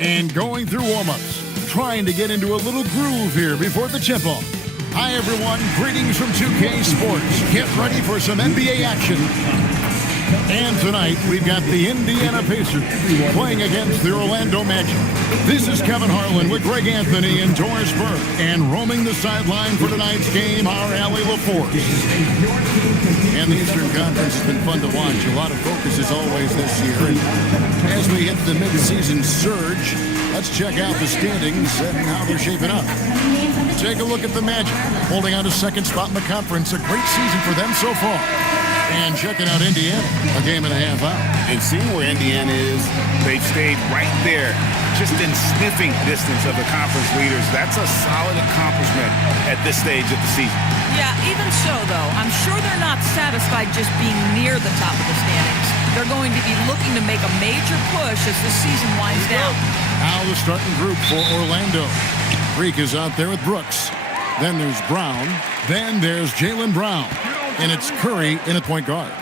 And going through warm-ups, trying to get into a little groove here before the tip-off. Hi, everyone. Greetings from 2K Sports. Get ready for some NBA action. And tonight, we've got the Indiana Pacers playing against the Orlando Magic. This is Kevin Harlan with Greg Anthony and Doris Burke. And roaming the sideline for tonight's game, our Allie LaForce. And the Eastern Conference has been fun to watch. A lot of focus as always this year. And as we hit the mid-season surge, let's check out the standings and how they're shaping up. Take a look at the Magic, holding on to second spot in the conference. A great season for them so far. And checking out Indiana, a game and a half out. And seeing where Indiana is, they've stayed right there, just in sniffing distance of the conference leaders. That's a solid accomplishment at this stage of the season. Yeah, even so, though, I'm sure they're not satisfied just being near the top of the standings. They're going to be looking to make a major push as the season winds down. Now the starting group for Orlando. Freak is out there with Brooks. Then there's Brown. Then there's Jaylen Brown. And it's Curry in at point guard.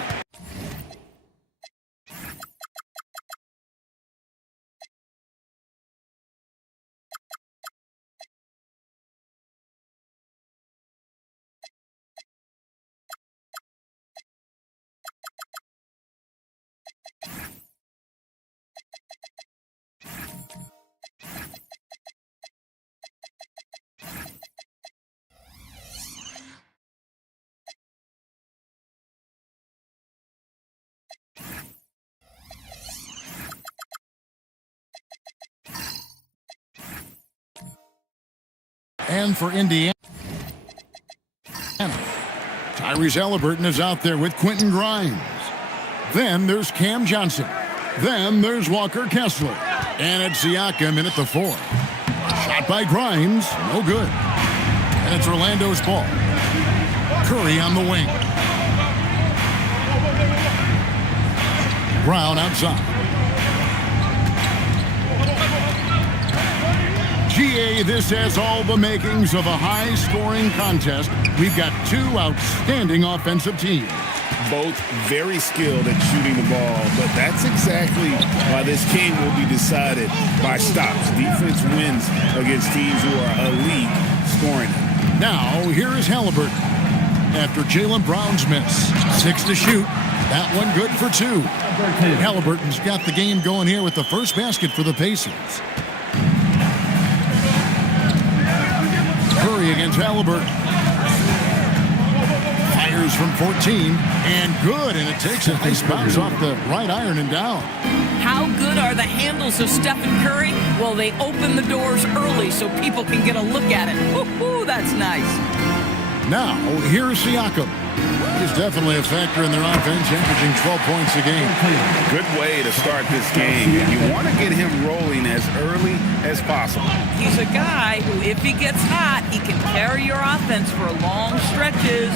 And for Indiana, Tyrese Halliburton is out there with Quentin Grimes. Then there's Cam Johnson. Then there's Walker Kessler. And it's Siakam in at the 4. Shot by Grimes, no good. And it's Orlando's ball. Curry on the wing. Brown outside. GA, this has all the makings of a high-scoring contest. We've got two outstanding offensive teams. Both very skilled at shooting the ball, but that's exactly why this game will be decided by stops. Defense wins against teams who are elite scoring. Now, here is Halliburton. After Jaylen Brown's miss, 6 to shoot. That one good for 2. Halliburton's got the game going here with the first basket for the Pacers. Curry against Halliburton. Fires from 14, and good, and it takes a nice bounce off the right iron and down. How good are the handles of Stephen Curry? Well, they open the doors early so people can get a look at it. Woo-hoo, that's nice. Now, here's Siakam. He's definitely a factor in their offense, averaging 12 points a game. Good way to start this game. You want to get him rolling as early as possible. He's a guy who, if he gets hot, he can carry your offense for long stretches.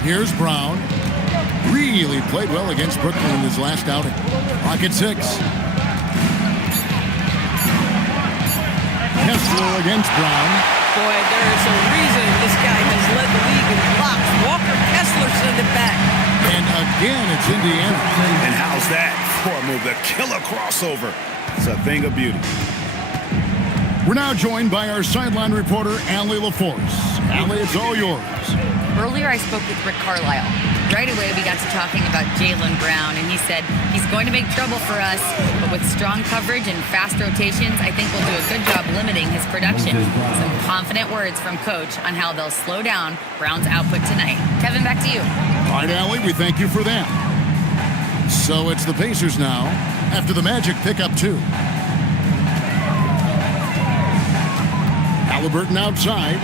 Here's Brown. Really played well against Brooklyn in his last outing. Clock at 6. Kessler against Brown. Boy, there is a reason this guy has led the league in blocks. Walker Kessler sent it back. And again, it's Indiana. And how's that for a move? The killer crossover. It's a thing of beauty. We're now joined by our sideline reporter, Allie LaForce. Allie, it's all yours. Earlier, I spoke with Rick Carlisle. Right away, we got to talking about Jaylen Brown, and he said he's going to make trouble for us, but with strong coverage and fast rotations, I think we'll do a good job limiting his production. Some confident words from Coach on how they'll slow down Brown's output tonight. Kevin, back to you. All right, Allie, we thank you for that. So it's the Pacers now, after the Magic pick up 2. Halliburton outside.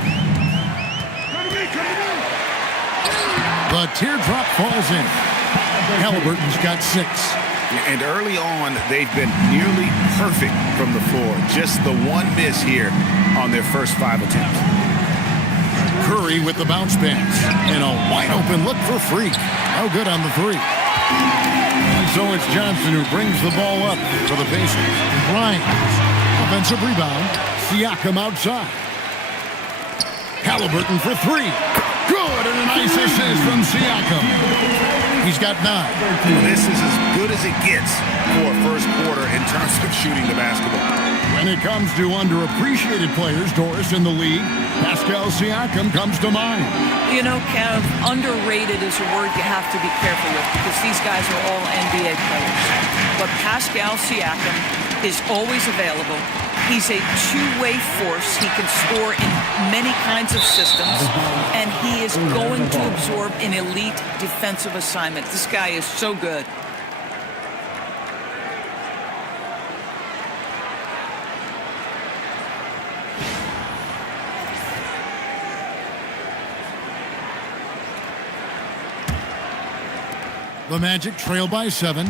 The teardrop falls in. Halliburton's got 6. And early on, they've been nearly perfect from the floor. Just the one miss here on their first 5 attempts. Curry with the bounce pass. And a wide-open look for Freak. No good on the 3. And so it's Johnson who brings the ball up for the Pacers. Bryant. Offensive rebound. Siakam outside. Halliburton for 3. Good, and a nice assist from Siakam. He's got 9. This is as good as it gets for a first quarter in terms of shooting the basketball. When it comes to underappreciated players, Doris, in the league, Pascal Siakam comes to mind. You know, Kev, underrated is a word you have to be careful with because these guys are all NBA players. But Pascal Siakam is always available. He's a two-way force. He can score in many kinds of systems, and he is going to absorb an elite defensive assignment. This guy is so good. The Magic trail by 7.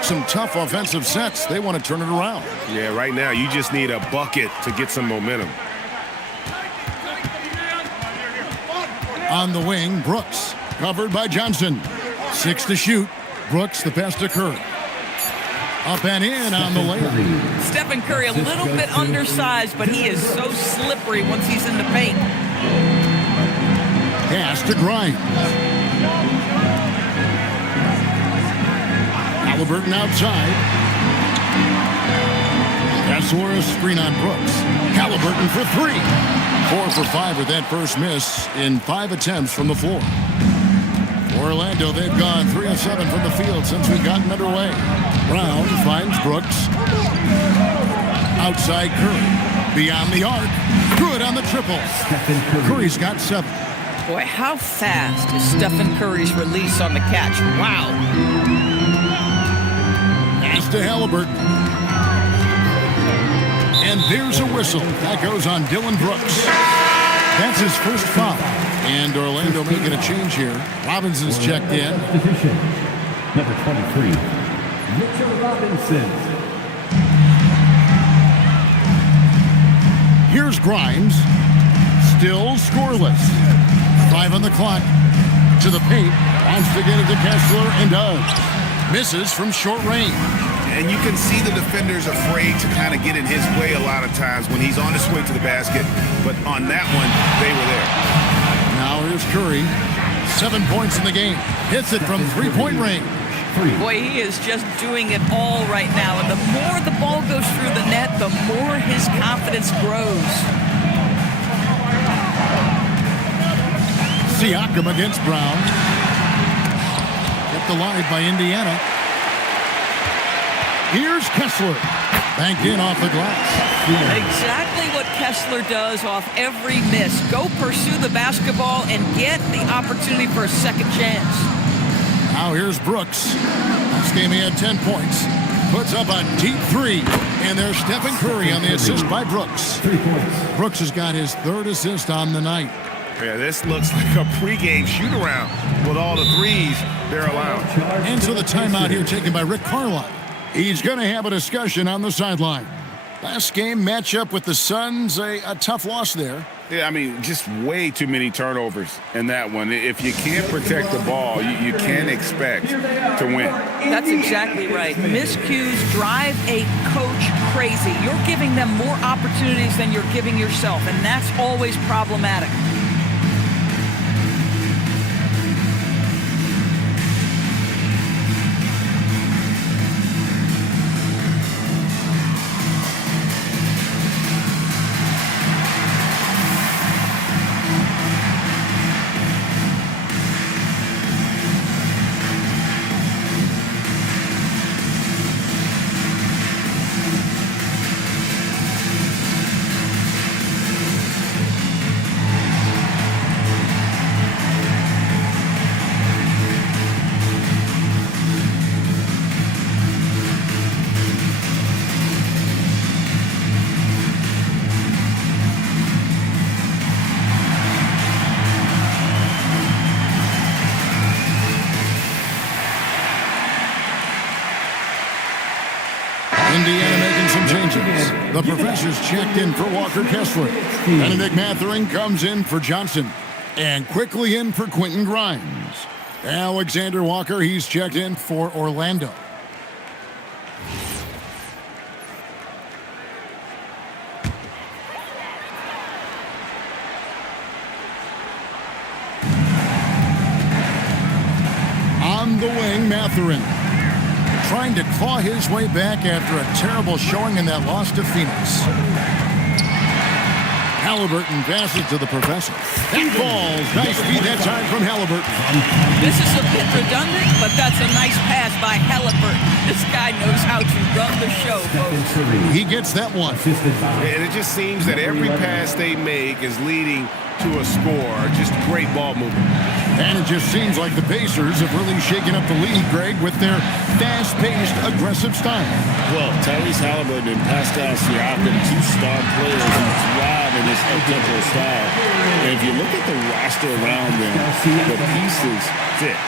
Some tough offensive sets. They want to turn it around. Yeah, right now you just need a bucket to get some momentum. On the wing, Brooks, covered by Johnson. 6 to shoot. Brooks, the pass to Curry. Up and in on the layup. Stephen Curry, a little bit undersized, but he is so slippery once he's in the paint. Pass to Grimes. Halliburton outside. Kessler, a screen on Brooks. Halliburton for 3. 4 for 5 with that first miss in 5 attempts from the floor. Orlando, they've gone 3 of 7 from the field since we've gotten underway. Brown finds Brooks. Outside Curry. Beyond the arc. Good on the triple. Curry's got 7. Boy, how fast is Stephen Curry's release on the catch? Wow. Pass to Halliburton. And there's a whistle. That goes on Dylan Brooks. That's his first foul. And Orlando making a change here. Robinson's checked in. Number 23, Mitchell Robinson. Here's Grimes. Still scoreless. 5 on the clock. To the paint. Wants to get it to Kessler and does. Misses from short range. And you can see the defenders afraid to kind of get in his way a lot of times when he's on his way to the basket. But on that one, they were there. Now here's Curry. 7 points in the game. Hits it from three-point range. Boy, he is just doing it all right now. And the more the ball goes through the net, the more his confidence grows. Siakam against Brown. Kept alive by Indiana. Here's Kessler. Banked in off the glass. Exactly what Kessler does off every miss. Go pursue the basketball and get the opportunity for a second chance. Now here's Brooks. Last game he had 10 points. Puts up a deep 3. And there's Stephen Curry on the assist by Brooks. Brooks has got his 3rd assist on the night. Yeah, this looks like a pregame shoot-around with all the threes they're allowed. And so the timeout here taken by Rick Carlisle. He's going to have a discussion on the sideline. Last game matchup with the Suns, a tough loss there. Yeah, I mean, just way too many turnovers in that one. If you can't protect the ball, you can't expect to win. That's exactly right. Miscues drive a coach crazy. You're giving them more opportunities than you're giving yourself, and that's always problematic. Indiana making some changes. The professor's checked in for Walker Kessler. Benedict Mathurin comes in for Johnson. And quickly in for Quentin Grimes. Alexander Walker, he's checked in for Orlando. On the wing, Mathurin. trying to claw his way back after a terrible showing in that loss to Phoenix. Halliburton passes to the professor. That falls. Nice feed that time from Halliburton. This is a bit redundant, but that's a nice pass by Halliburton. This guy knows how to run the show, folks. He gets that one. And it just seems that every pass they make is leading to a score. Just great ball movement. And it just seems like the Pacers have really shaken up the league, Greg, with their fast-paced, aggressive style. Well, Tyrese Halliburton and Pascal Siakam, two star players who thrive in this up-tempo style. And if you look at the roster around them, the pieces fit.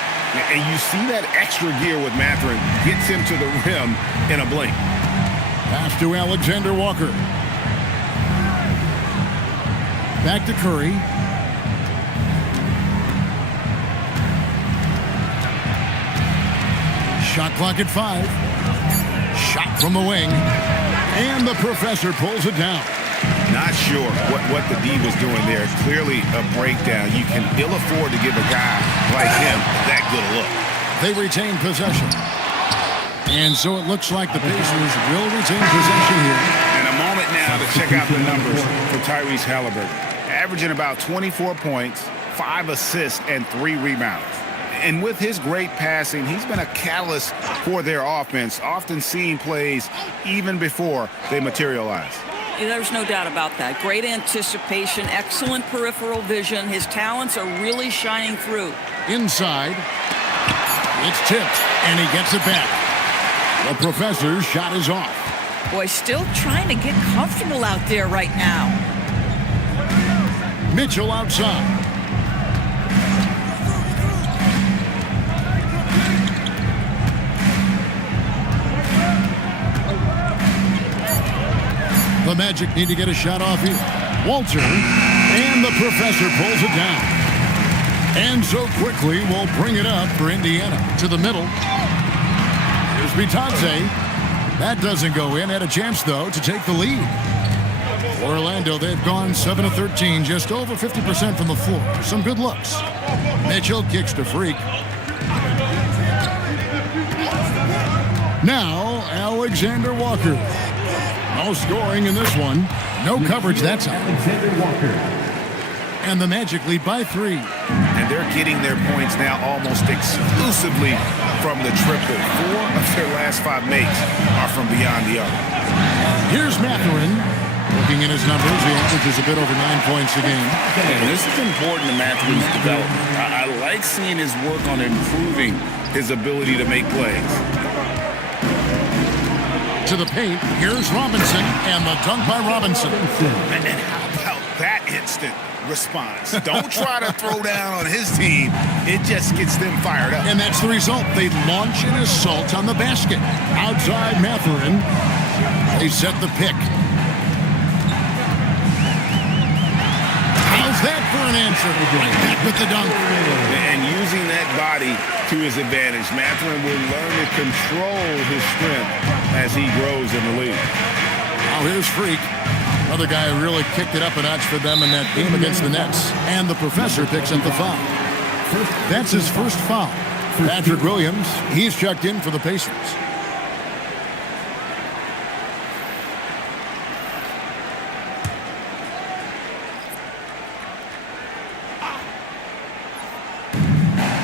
And you see that extra gear with Mathurin gets him to the rim in a blink. Pass to Alexander Walker. Back to Curry. Shot clock at 5. Shot from the wing. And the professor pulls it down. Not sure what the D was doing there. Clearly a breakdown. You can ill afford to give a guy like him that good a look. They retain possession. And so it looks like the Pacers will retain possession here. And a moment now to check out the numbers for Tyrese Halliburton. Averaging about 24 points, 5 assists, and 3 rebounds. And with his great passing, he's been a catalyst for their offense, often seeing plays even before they materialize. There's no doubt about that. Great anticipation, excellent peripheral vision. His talents are really shining through. Inside. It's tipped, and he gets it back. The professor's shot is off. Boy, still trying to get comfortable out there right now. Mitchell outside. The Magic need to get a shot off here. Walter, and the professor pulls it down. And so quickly we'll bring it up for Indiana. To the middle. Here's Bitadze. That doesn't go in. Had a chance, though, to take the lead. For Orlando, they've gone 7 of 13, just over 50% from the floor. Some good looks. Mitchell kicks to Freak. Now, Alexander Walker. No scoring in this one. No coverage that time. Alexander Walker. And the Magic lead by 3. And they're getting their points now almost exclusively from the triple. 4 of their last 5 makes are from beyond the arc. Here's Mathurin. Looking at his numbers, he averages a bit over 9 points a game. And this is important to Mathurin's development. I like seeing his work on improving his ability to make plays. To the paint, here's Robinson, and the dunk by Robinson. And how about that instant response? Don't try to throw down on his team. It just gets them fired up. And that's the result. They launch an assault on the basket. Outside Mathurin. They set the pick. How's that for an answer? Right back with the dunk. And using that body to his advantage, Mathurin will learn to control his strength as he grows in the league. Now here's Freak. Another guy who really kicked it up a notch for them in that game against the Nets. And the professor picks up the foul. That's his first foul. Patrick Williams, he's checked in for the Pacers.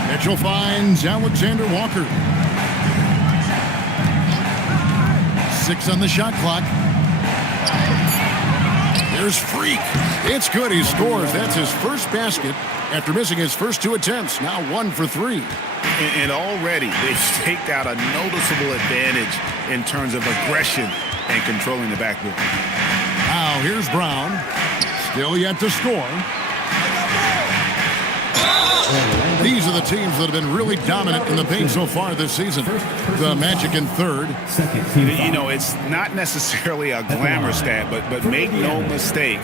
Mitchell finds Alexander Walker. 6 on the shot clock. There's Freak. It's good. He scores. That's his first basket after missing his first 2 attempts. Now 1 for 3. And already they've staked out a noticeable advantage in terms of aggression and controlling the backboard. Now here's Brown. Still yet to score. These are the teams that have been really dominant in the paint so far this season. The Magic in 3rd. You know, it's not necessarily a glamour stat, but make no mistake,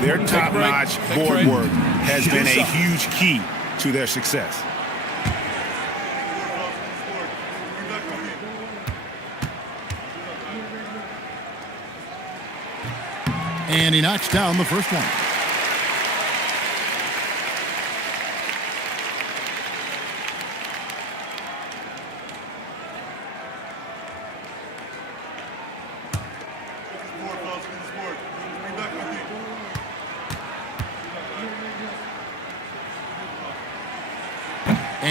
their top-notch board work has been a huge key to their success. And he knocks down the first one.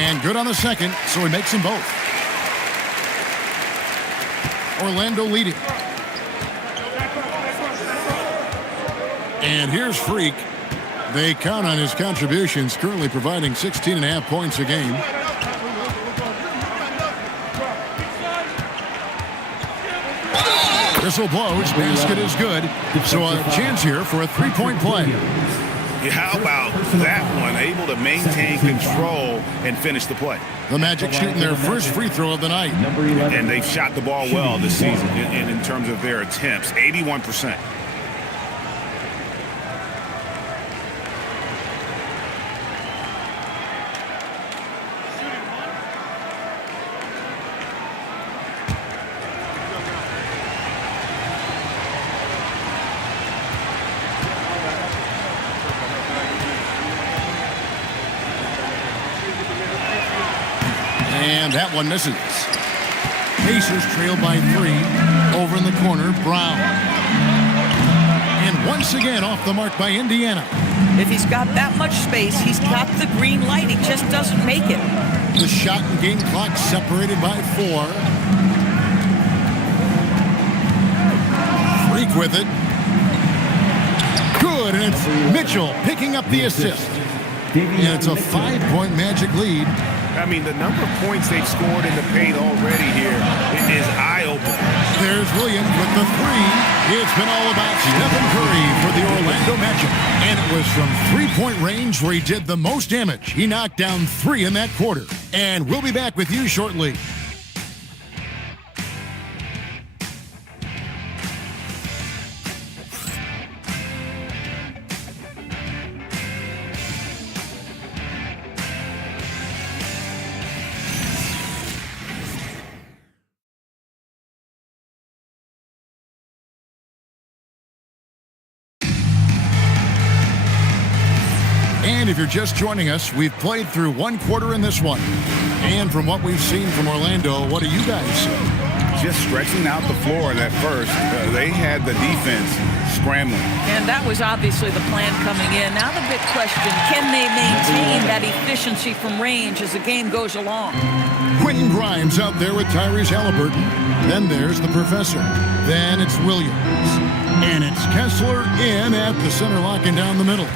And good on the second, so he makes them both. Orlando leading. And here's Freak. They count on his contributions, currently providing 16.5 points a game. Whistle blows, basket is good. So a chance here for a three-point play. Yeah, how about that one? Able to maintain control and finish the play. The Magic shooting their first free throw of the night. And they've shot the ball well this season in terms of their attempts, 81%. And that one misses. Pacers trail by 3. Over in the corner, Brown. And once again off the mark by Indiana. If he's got that much space, he's got the green light. He just doesn't make it. The shot and game clock separated by 4. Freak with it. Good, and it's Mitchell picking up the assist. And it's a 5-point Magic lead. I mean, the number of points they've scored in the paint already here is eye-opening. There's Williams with the 3. It's been all about Stephen Curry for the Orlando Magic. And it was from three-point range where he did the most damage. He knocked down 3 in that quarter. And we'll be back with you shortly. And if you're just joining us, we've played through one quarter in this one. And from what we've seen from Orlando, what do you guys see? Just stretching out the floor that first. They had the defense scrambling. And that was obviously the plan coming in. Now the big question, can they maintain that efficiency from range as the game goes along? Quentin Grimes out there with Tyrese Halliburton. Then there's the professor. Then it's Williams. And it's Kessler in at the center, locking down the middle.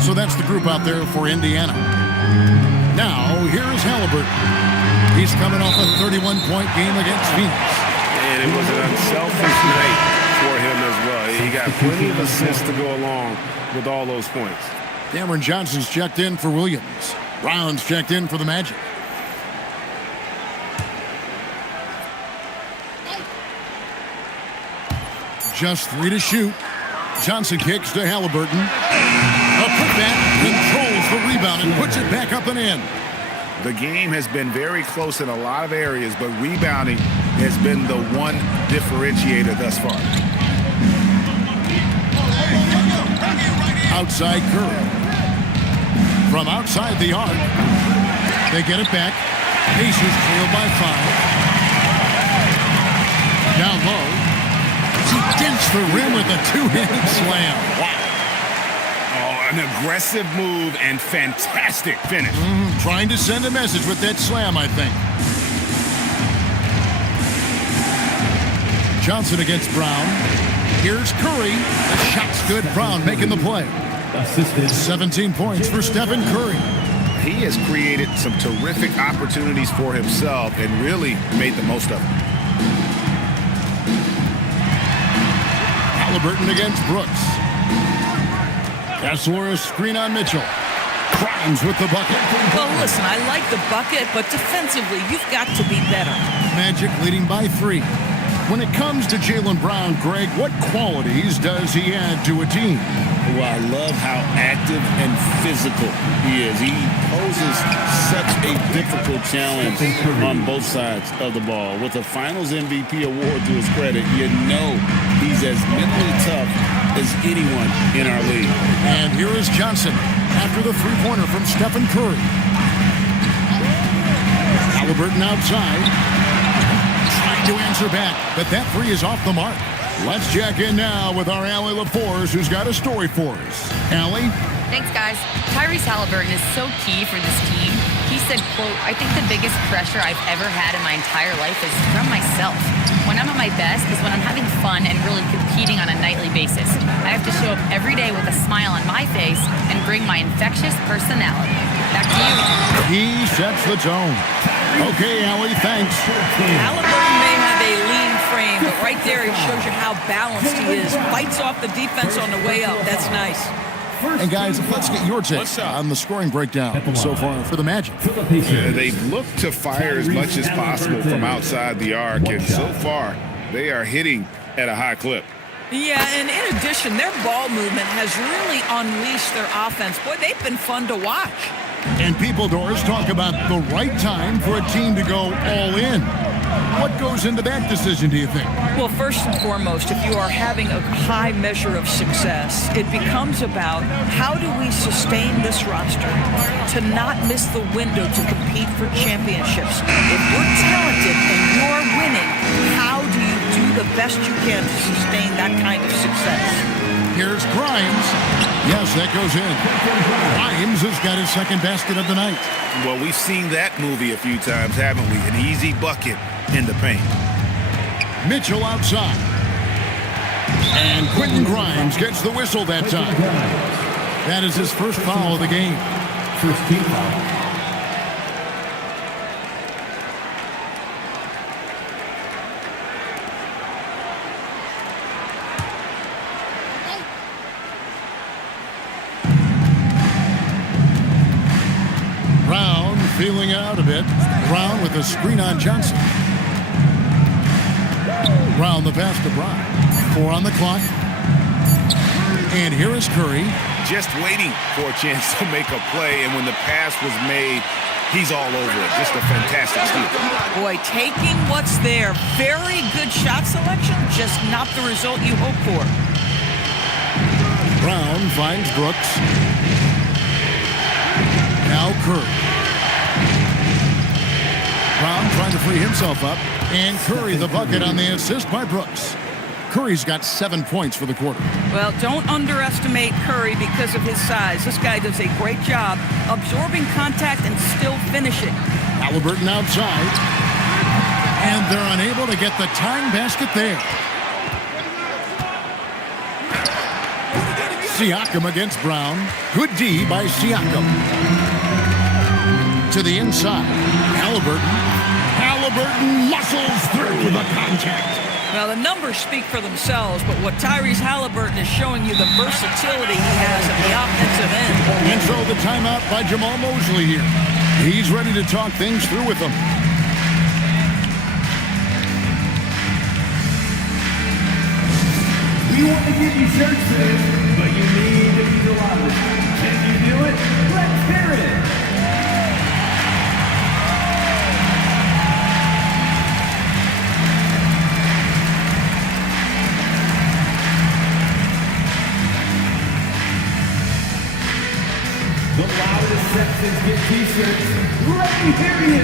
So that's the group out there for Indiana. Now, here's Halliburton. He's coming off a 31-point game against Phoenix. And it was an unselfish night for him as well. He got plenty of assists to go along with all those points. Cameron Johnson's checked in for Williams. Brown's checked in for the Magic. Just 3 to shoot. Johnson kicks to Halliburton. A putback, controls the rebound and puts it back up and in. The game has been very close in a lot of areas, but rebounding has been the one differentiator thus far. Outside Curry. From outside the arc. They get it back. Pacers trail by 5. Down low. He dents the rim with a two-handed slam. Wow. Oh, an aggressive move and fantastic finish. Trying to send a message with that slam, I think. Johnson against Brown. Here's Curry. The shot's good. Brown making the play. 17 points for Stephen Curry. He has created some terrific opportunities for himself and really made the most of them. Halliburton against Brooks. Kessler, a screen on Mitchell. Grimes with the bucket. Well, listen, I like the bucket, but defensively, you've got to be better. Magic leading by 3. When it comes to Jaylen Brown, Greg, what qualities does he add to a team? Well, I love how active and physical he is. He poses such a difficult challenge on both sides of the ball. With a Finals MVP award to his credit, you know he's as mentally tough as anyone in our league. And here is Johnson after the three-pointer from Stephen Curry. Halliburton outside. Trying to answer back, but that 3 is off the mark. Let's check in now with our Allie LaForce, who's got a story for us. Allie? Thanks, guys. Tyrese Halliburton is so key for this team. He said, quote, "I think the biggest pressure I've ever had in my entire life is from myself. When I'm at my best is when I'm having fun and really competing on a nightly basis. I have to show up every day with a smile on my face and bring my infectious personality." Back to you. He sets the tone. Okay, Allie, thanks. Halliburton may have a lean frame, but right there he shows you how balanced he is. Fights off the defense on the way up. That's nice. And guys, let's get your take on the scoring breakdown so far for the Magic. They've looked to fire as much as possible from outside the arc, and so far they are hitting at a high clip. Yeah, and in addition, their ball movement has really unleashed their offense. Boy, they've been fun to watch. And people, Doris, talk about the right time for a team to go all in. What goes into that decision, do you think? Well, first and foremost, if you are having a high measure of success, it becomes about how do we sustain this roster to not miss the window to compete for championships. If you're talented and you're winning, how do you do the best you can to sustain that kind of success? Here's Grimes. Yes, that goes in. Grimes has got his second basket of the night. Well, we've seen that movie a few times, haven't we? An easy bucket in the paint. Mitchell outside. And Quentin Grimes gets the whistle that time. That is his first foul of the game. First team foul. Brown feeling out a bit. Brown with a screen on Johnson. Brown the pass to Brown. 4 on the clock. And here is Curry. Just waiting for a chance to make a play, and when the pass was made, he's all over it. Just a fantastic steal. Boy, taking what's there. Very good shot selection, just not the result you hope for. Brown finds Brooks. Now Curry. Brown trying to free himself up. And Curry the bucket on the assist by Brooks. Curry's got 7 points for the quarter. Well, don't underestimate Curry because of his size. This guy does a great job absorbing contact and still finishing. Halliburton outside. And they're unable to get the tying basket there. Siakam against Brown. Good D by Siakam. To the inside. Halliburton muscles through the contact. Well, the numbers speak for themselves, but what Tyrese Halliburton is showing you the versatility he has at the offensive end. And so the timeout by Jamal Mosley here. He's ready to talk things through with them. We want to give you shirts today, but you need to be the loudest. Can you do it? Let's hear it! The loudest sections get t-shirts. Let me hear you!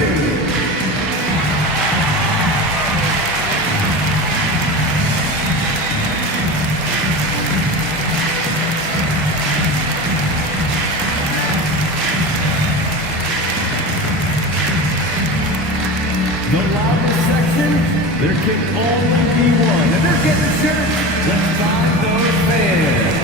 The loudest section, there can only be one. And they're getting shirts. Let's find those fans.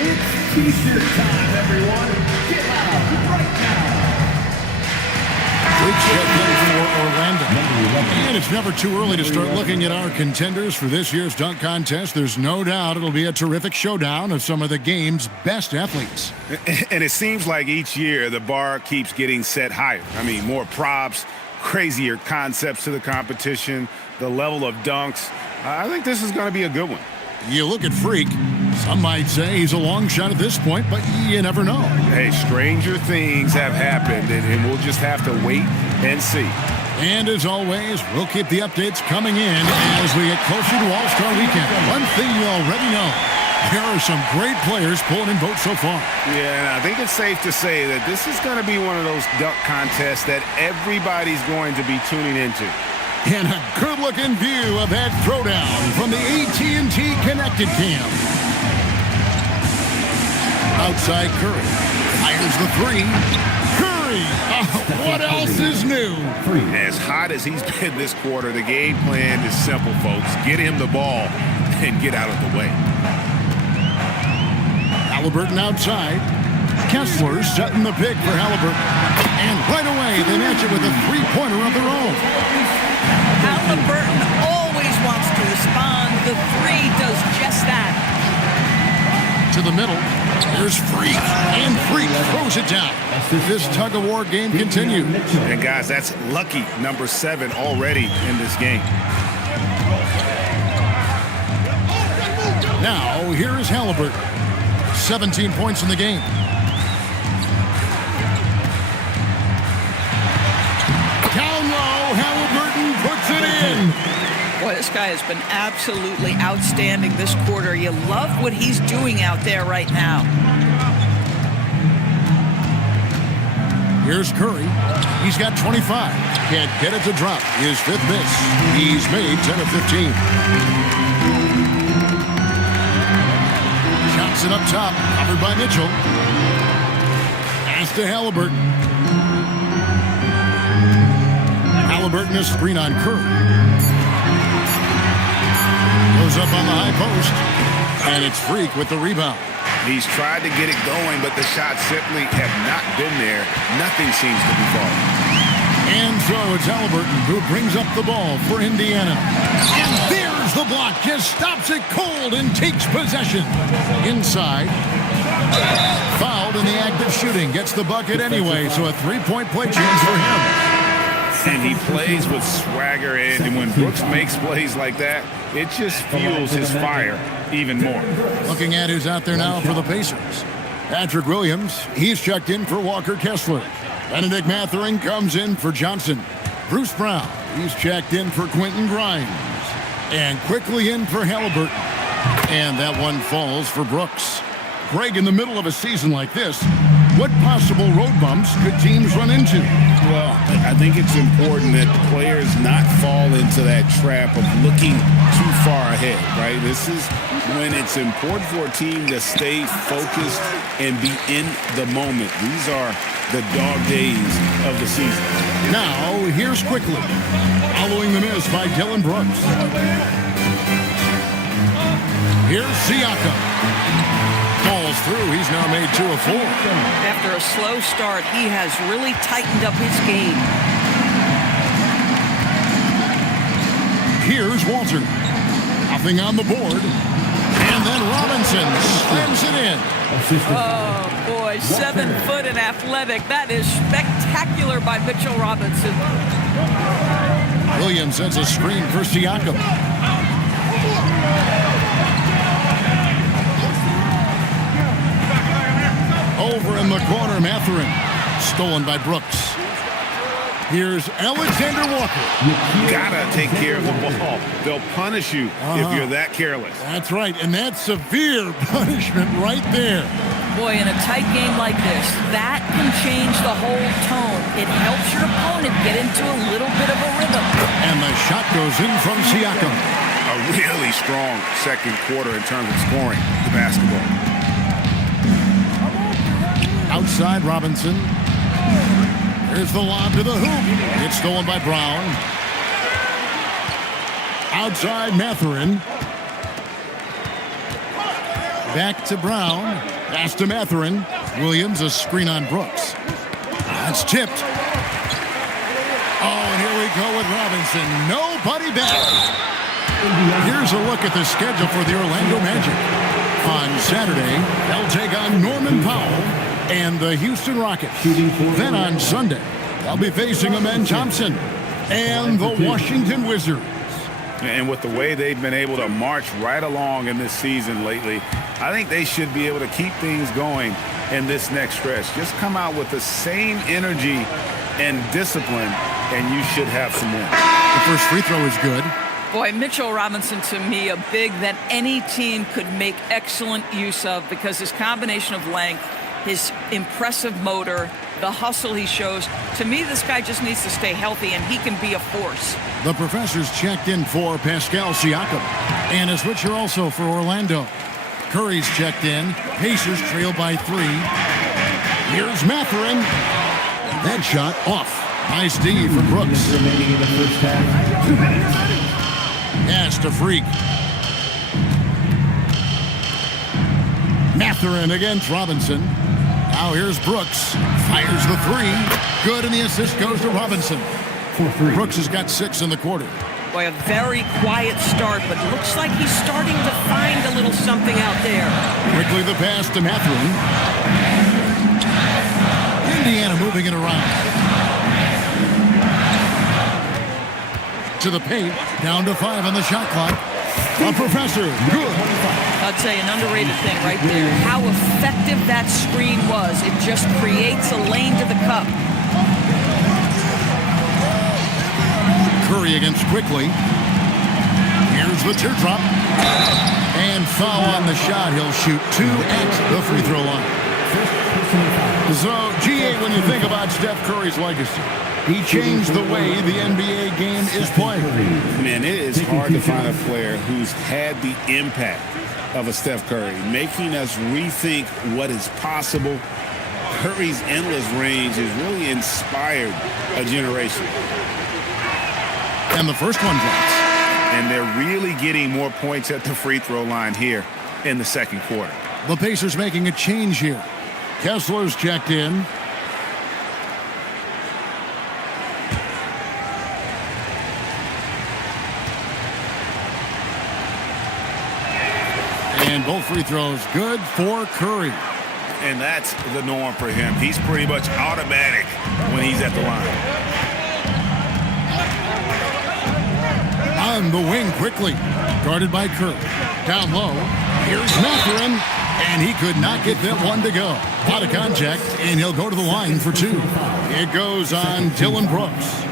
It's t-shirt time, everyone. Get loud right now. Big check in for Orlando. And it's never too early to start looking at our contenders for this year's dunk contest. There's no doubt it'll be a terrific showdown of some of the game's best athletes. And it seems like each year the bar keeps getting set higher. I mean, more props, crazier concepts to the competition, the level of dunks. I think this is going to be a good one. You look at Freak. Some might say he's a long shot at this point, but you never know. Hey, stranger things have happened, and we'll just have to wait and see. And as always, we'll keep the updates coming in as we get closer to All-Star Weekend. One thing you already know, There are some great players pulling in boats so far. Yeah, and I think it's safe to say that this is going to be one of those dunk contests that everybody's going to be tuning into. And a good-looking view of that throwdown from the AT&T Connected Cam. Outside Curry. Fires the three. Curry! What else is new? As hot as he's been this quarter, the game plan is simple, folks. Get him the ball and get out of the way. Halliburton outside. Kessler setting the pick for Halliburton. And right away, they match it with a three-pointer of their own. Halliburton always wants to respond. The three does just that. To the middle. Here's Freak. And Freak throws it down. This tug-of-war game continues. And guys, that's lucky number 7 already in this game. Now, here is Halliburton. 17 points in the game. Down low, Halliburton puts it in. Boy, this guy has been absolutely outstanding this quarter. You love what he's doing out there right now. Here's Curry. He's got 25. Can't get it to drop. His 5th miss. He's made 10 of 15. Johnson up top, covered by Mitchell. Pass to Halliburton. Halliburton is screen on Curry. Goes up on the high post. And it's Freak with the rebound. He's tried to get it going, but the shots simply have not been there. Nothing seems to be falling. And so it's Halliburton who brings up the ball for Indiana. And there's the block. Just stops it cold and takes possession. Inside. Fouled in the act of shooting. Gets the bucket anyway, so a three-point play chance for him. And he plays with swagger, and when Brooks makes plays like that, it just fuels his fire even more. Looking at who's out there now for the Pacers. Patrick Williams, he's checked in for Walker Kessler. Benedict Mathurin comes in for Johnson. Bruce Brown, he's checked in for Quentin Grimes. And quickly in for Halliburton. And that one falls for Brooks. Greg, in the middle of a season like this, what possible road bumps could teams run into? Well, I think it's important that players not fall into that trap of looking too far ahead, right? This is when it's important for a team to stay focused and be in the moment. These are the dog days of the season. Now, here's quickly. Following the miss by Dylan Brooks. Here's Siakam. Falls through. He's now made 2 of 4. After a slow start, he has really tightened up his game. Here's Walter. Nothing on the board. And then Robinson slams it in. Oh, boy, 7 foot and athletic. That is spectacular by Mitchell Robinson. Williams sends a screen for Siakam. Over in the corner, Mathurin. Stolen by Brooks. Here's Alexander Walker. Gotta take care of the ball. They'll punish you if you're that careless. That's right, and that's severe punishment right there. Boy, in a tight game like this, that can change the whole tone. It helps your opponent get into a little bit of a rhythm. And the shot goes in from Siakam. A really strong second quarter in terms of scoring the basketball. Outside Robinson. Here's the lob to the hoop. It's stolen by Brown. Outside Mathurin. Back to Brown. Pass to Mathurin. Williams, a screen on Brooks. That's tipped. Oh, and here we go with Robinson. Nobody back. Here's a look at the schedule for the Orlando Magic. On Saturday, they'll take on Norman Powell and the Houston Rockets. Then on Sunday, they'll be facing Amen Thompson and the Washington Wizards. And with the way they've been able to march right along in this season lately, I think they should be able to keep things going in this next stretch. Just come out with the same energy and discipline, and you should have some more. The first free throw is good. Boy, Mitchell Robinson, to me, a big that any team could make excellent use of because his combination of length, his impressive motor, the hustle he shows. To me, this guy just needs to stay healthy, and he can be a force. The Professors checked in for Pascal Siakam. And a switcher also for Orlando. Curry's checked in. Pacers trail by 3. Here's Mathurin. That shot off. Nice D for Brooks. Remaining in the first half. 2 minutes. Pass to Freak. Mathurin against Robinson. Now here's Brooks. Fires the 3. Good, and the assist goes to Robinson. Brooks has got 6 in the quarter. Boy, a very quiet start, but looks like he's starting to find a little something out there. Quickly the pass to Mathurin. Indiana moving it around. To the paint, down to 5 on the shot clock. A Professor, good. I'd say an underrated thing right there. How effective that screen was. It just creates a lane to the cup. Curry against Quickly. Here's the teardrop. And foul on the shot. He'll shoot 2 at the free throw line. So, GA, when you think about Steph Curry's legacy, he changed the way the NBA game is played. Man, it is hard to find a player who's had the impact of a Steph Curry, making us rethink what is possible. Curry's endless range has really inspired a generation. And the first one drops. And they're really getting more points at the free throw line here in the second quarter. The Pacers making a change here. Kessler's checked in. And both free throws good for Curry. And that's the norm for him. He's pretty much automatic when he's at the line. On the wing quickly. Guarded by Curry. Down low. Here's Mathurin. And he could not get that one to go. Out of contact, and he'll go to the line for 2. It goes on Dylan Brooks.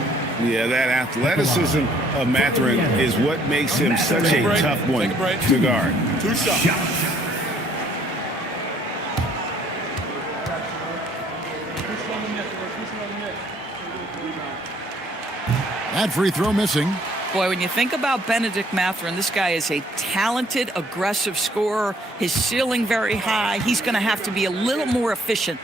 Yeah, that athleticism of Mathurin is what makes him such a tough one to guard. 2 shots. That free throw missing. Boy, when you think about Benedict Mathurin, this guy is a talented, aggressive scorer. His ceiling very high. He's going to have to be a little more efficient.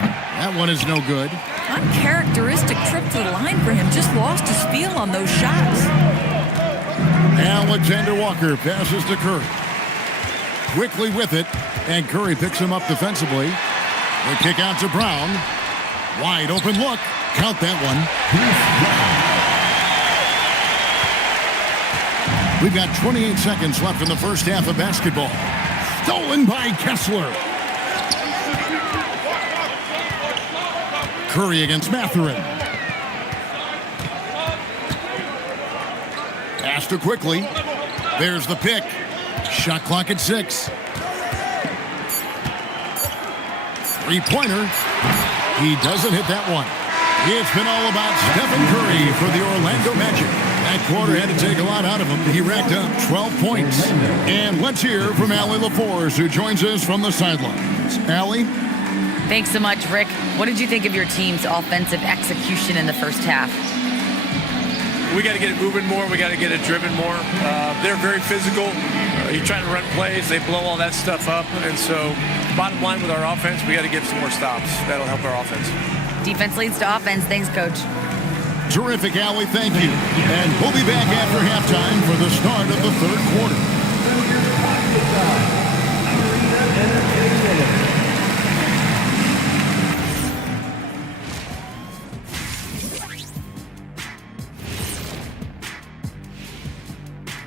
That one is no good. Uncharacteristic trip to the line for him. Just lost his feel on those shots. Alexander Walker passes to Curry. Quickly with it, and Curry picks him up defensively. The kick out to Brown. Wide open look. Count that one. We've got 28 seconds left in the first half of basketball. Stolen by Kessler. Curry against Mathurin. Pass to Quickly. There's the pick. Shot clock at 6. Three-pointer. He doesn't hit that one. It's been all about Stephen Curry for the Orlando Magic. That quarter had to take a lot out of him. He racked up 12 points. And let's hear from Allie LaForce, who joins us from the sidelines. Allie? Thanks so much, Rick. What did you think of your team's offensive execution in the first half? We got to get it moving more. We got to get it driven more. They're very physical. You're trying to run plays. They blow all that stuff up. And so bottom line with our offense, we got to get some more stops. That'll help our offense. Defense leads to offense. Thanks, Coach. Terrific, Allie. Thank you. And we'll be back after halftime for the start of the third quarter.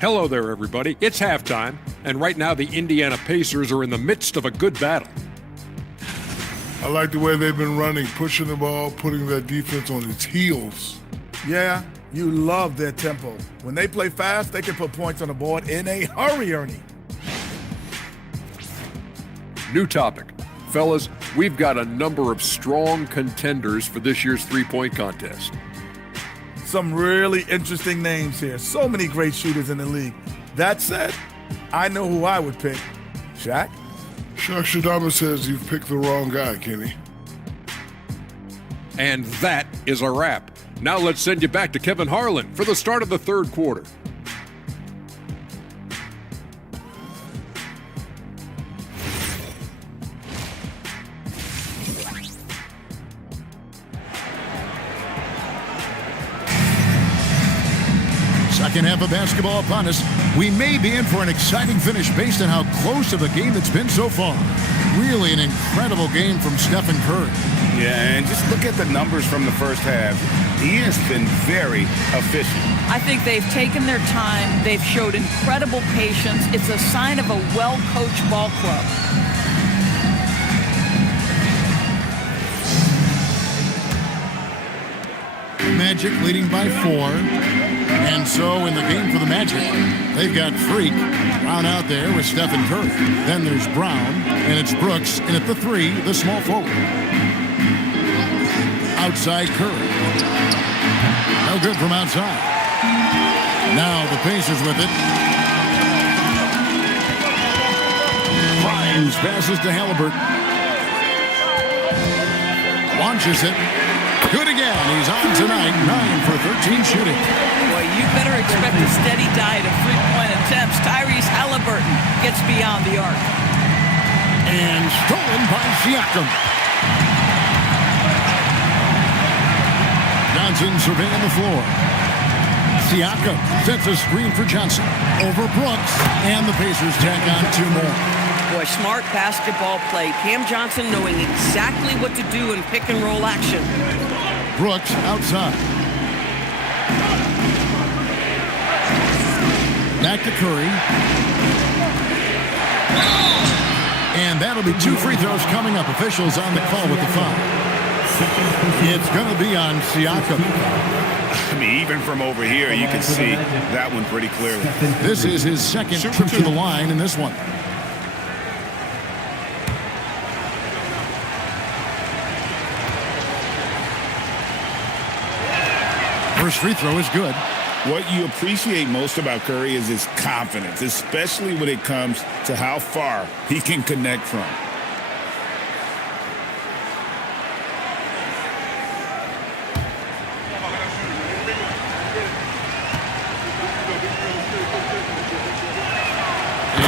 Hello there, everybody. It's halftime, and right now the Indiana Pacers are in the midst of a good battle. I like the way they've been running, pushing the ball, putting their defense on its heels. Yeah, you love their tempo. When they play fast, they can put points on the board in a hurry, Ernie. New topic. Fellas, we've got a number of strong contenders for this year's three-point contest. some really interesting names here. So many great shooters in the league. That said, I know who I would pick. Shaq? Shaq Shadama says you've picked the wrong guy, Kenny. And that is a wrap. Now let's send you back to Kevin Harlan for the start of the third quarter. Second half of basketball upon us. We may be in for an exciting finish based on how close of a game it's been so far. Really an incredible game from Stephen Curry. Yeah, and just look at the numbers from the first half. He has been very efficient. I think they've taken their time. They've showed incredible patience. It's a sign of a well-coached ball club. Magic leading by 4. And so in the game for the Magic, they've got Freak round out there with Stephen Curry. Then there's Brown, and it's Brooks, and at the 3, the small forward. Outside Curry. No good from outside. Now the Pacers with it. Grimes passes to Halliburton. Launches it. Good again. He's on tonight. 9 for 13 shooting. Boy, you better expect a steady diet of three-point attempts. Tyrese Halliburton gets beyond the arc. And stolen by Siakam. Johnson surveying the floor. Siakam sets a screen for Johnson. Over Brooks. And the Pacers tack on 2 more. Boy, smart basketball play. Cam Johnson knowing exactly what to do in pick-and-roll action. Brooks outside. Back to Curry. And that'll be 2 free throws coming up. Officials on the call with the foul. It's going to be on Siakam. I mean, even from over here, you can see that one pretty clearly. This is his second trip to the line in this one. First free throw is good. What you appreciate most about Curry is his confidence, especially when it comes to how far he can connect from.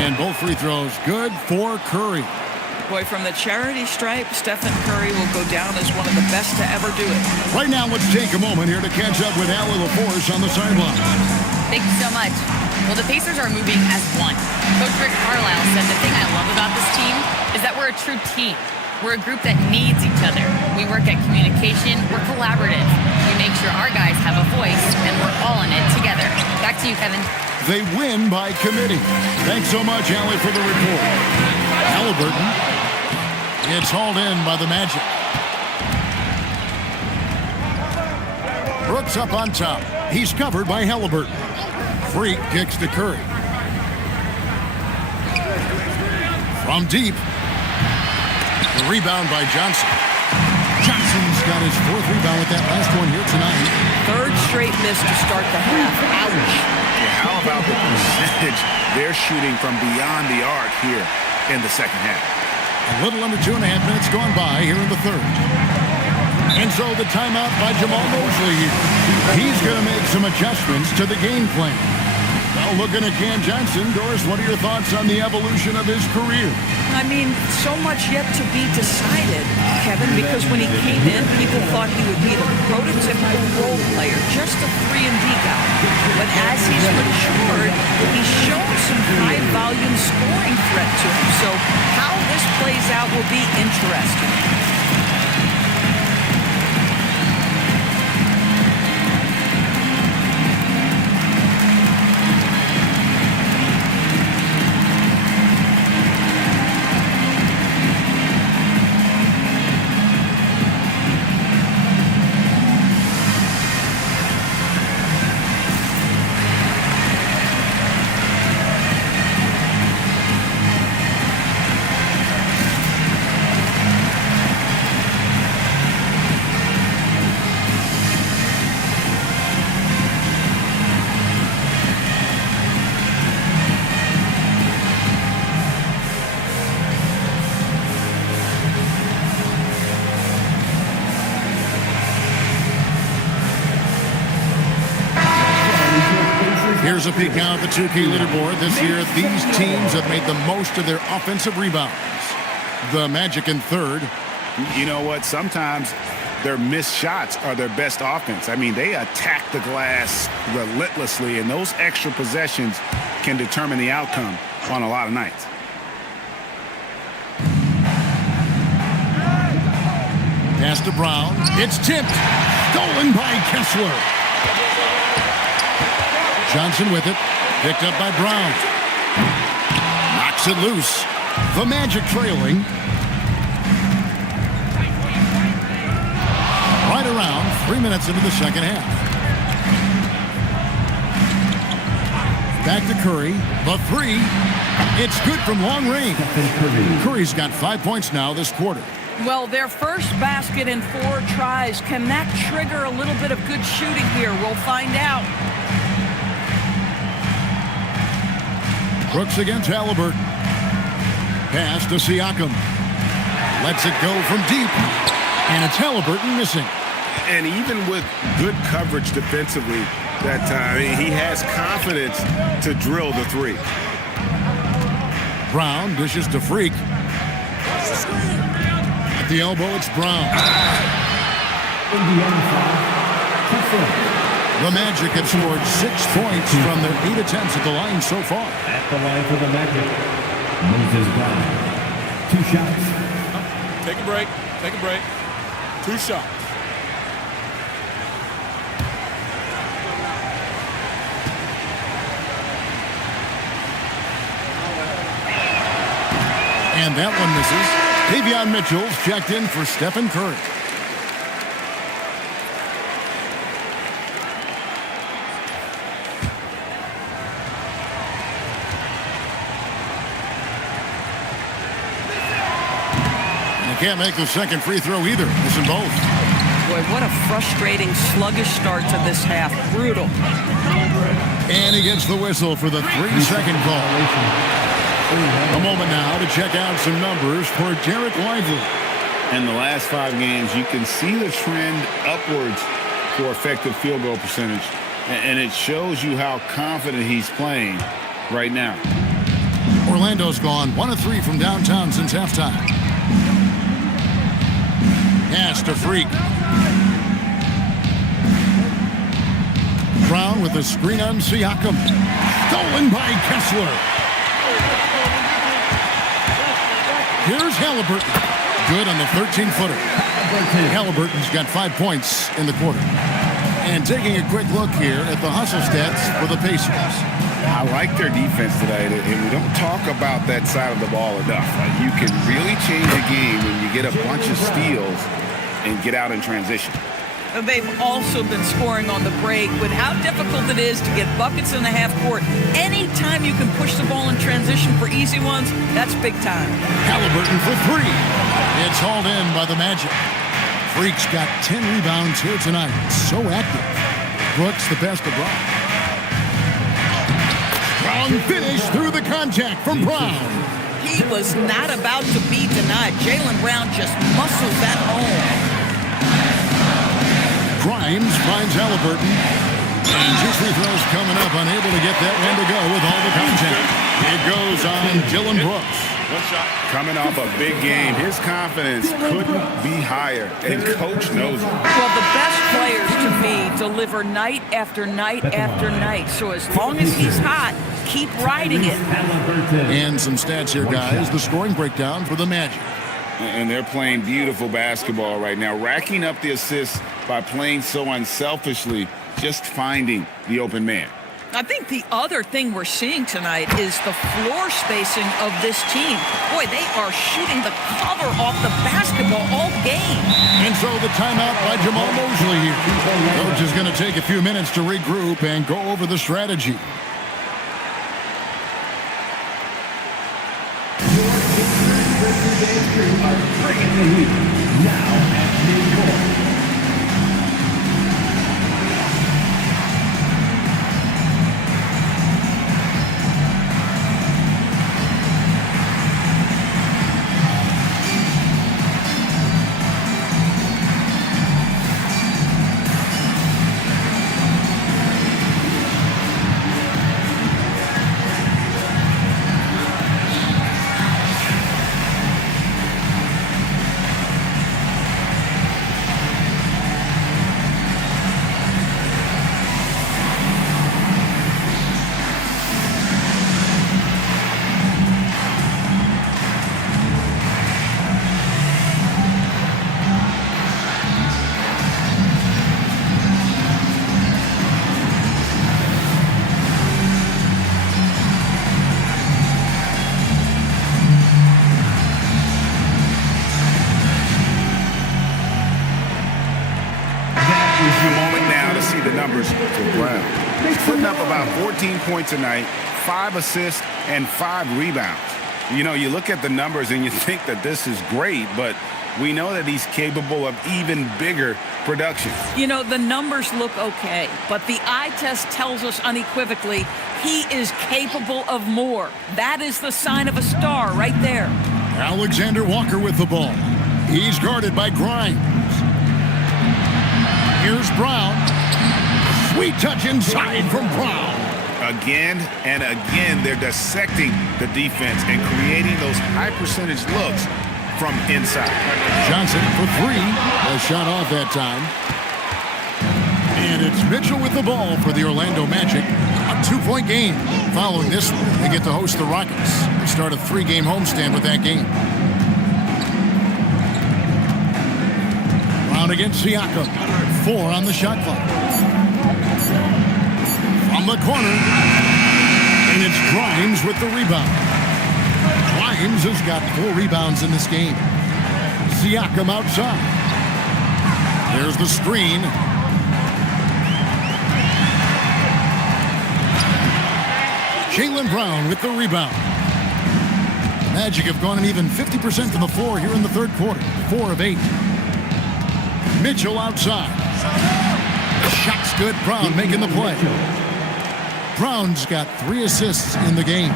And both free throws good for Curry. Boy, from the charity stripe, Stephen Curry will go down as one of the best to ever do it. Right now, let's take a moment here to catch up with Allie LaForce on the sideline. Thank you so much. Well, the Pacers are moving as one. Coach Rick Carlisle said the thing I love about this team is that we're a true team. We're a group that needs each other. We work at communication. We're collaborative. We make sure our guys have a voice, and we're all in it together. Back to you, Kevin. They win by committee. Thanks so much, Allie, for the report. Halliburton. It's hauled in by the Magic. Brooks up on top. He's covered by Halliburton. Freak kicks to Curry. From deep. The rebound by Johnson. Johnson's got his 4th rebound with that last one here tonight. 3rd straight miss to start the half. Ouch. Yeah, how about the percentage they're shooting from beyond the arc here in the second half? A little under 2.5 minutes gone by here in the third. And so the timeout by Jamal Mosley here. He's going to make some adjustments to the game plan. Well, looking at Cam Johnson, Doris, what are your thoughts on the evolution of his career? I mean, so much yet to be decided, Kevin, because when he came in, people thought he would be the prototypical role player, just a 3-and-D guy. But as he's matured, he's shown some high-volume scoring threat to him. So how this plays out will be interesting. Here's a peek now at the 2K leaderboard. This year, these teams have made the most of their offensive rebounds. The Magic in third. You know what? Sometimes their missed shots are their best offense. I mean, they attack the glass relentlessly, and those extra possessions can determine the outcome on a lot of nights. Pass to Brown. It's tipped. Stolen by Kessler. Johnson with it. Picked up by Brown. Knocks it loose. The Magic trailing. Right around 3 minutes into the second half. Back to Curry. The three. It's good from long range. Curry's got 5 points now this quarter. Well, their first basket in 4 tries. Can that trigger a little bit of good shooting here? We'll find out. Brooks against Halliburton. Pass to Siakam. Lets it go from deep. And it's Halliburton missing. And even with good coverage defensively that time, he has confidence to drill the three. Brown dishes to Freak. At the elbow, it's Brown. The Magic have scored 6 points from their 8 attempts at the line so far. At the line for the Magic, Moses Brown. 2 shots. Take a break. Take a break. 2 shots. And that one misses. Davion Mitchell's checked in for Stephen Curry. And he can't make the second free throw either. Missing both. Boy, what a frustrating, sluggish start to this half. Brutal. And he gets the whistle for the 3-second call. A moment now to check out some numbers for Derek Lively. In the last 5 games, you can see the trend upwards for effective field goal percentage. And it shows you how confident he's playing right now. Orlando's gone 1 of 3 from downtown since halftime. Pass to Freak. Brown with the screen on Siakam. Stolen by Kessler. Here's Halliburton. Good on the 13-footer. Halliburton's got 5 points in the quarter. And taking a quick look here at the hustle stats for the Pacers. I like their defense today, and we don't talk about that side of the ball enough. You can really change a game when you get a bunch of steals and get out in transition. They've also been scoring on the break with how difficult it is to get buckets in the half court. Anytime you can push the ball in transition for easy ones, that's big time. Halliburton for 3. It's hauled in by the Magic. Freak's got 10 rebounds here tonight. So active. Brooks the best of Brown. Strong finish through the contact from Brown. He was not about to be denied. Jaylen Brown just muscled that home. Grimes finds Halliburton. And 2 free throws coming up, unable to get that one to go with all the contact. It goes on Dylan Brooks. Coming off a big game, his confidence couldn't be higher, and coach knows it. Well, the best players to me deliver night after night after night. So as long as he's hot, keep riding it. And some stats here, guys. The scoring breakdown for the Magic. And they're playing beautiful basketball right now, racking up the assists by playing so unselfishly, just finding the open man. I think the other thing we're seeing tonight is the floor spacing of this team. Boy, they are shooting the cover off the basketball all game. And so the timeout by Jamal Mosley here. Coach is going to take a few minutes to regroup and go over the strategy. Bringing the heat now at midcourt. numbers for Brown. He's putting up about 14 points a night, 5 assists, and 5 rebounds. You know, you look at the numbers and you think that this is great, but we know that he's capable of even bigger production. You know, the numbers look okay, but the eye test tells us unequivocally he is capable of more. That is the sign of a star right there. Alexander Walker with the ball. He's guarded by Grimes. Here's Brown. Sweet touch inside from Brown. Again and again, they're dissecting the defense and creating those high-percentage looks from inside. Johnson for 3. A shot off that time. And it's Mitchell with the ball for the Orlando Magic. A 2-point game. Following this one, they get to host the Rockets. They start a 3-game homestand with that game. Brown against Siakam. 4 on the shot clock. From the corner. And it's Grimes with the rebound. Grimes has got 4 rebounds in this game. Siakam outside. There's the screen. Jaylen Brown with the rebound. Magic have gone an even 50% from the floor here in the third quarter. 4 of 8. Mitchell outside. Shot's good. Brown making the play. Brown's got 3 assists in the game.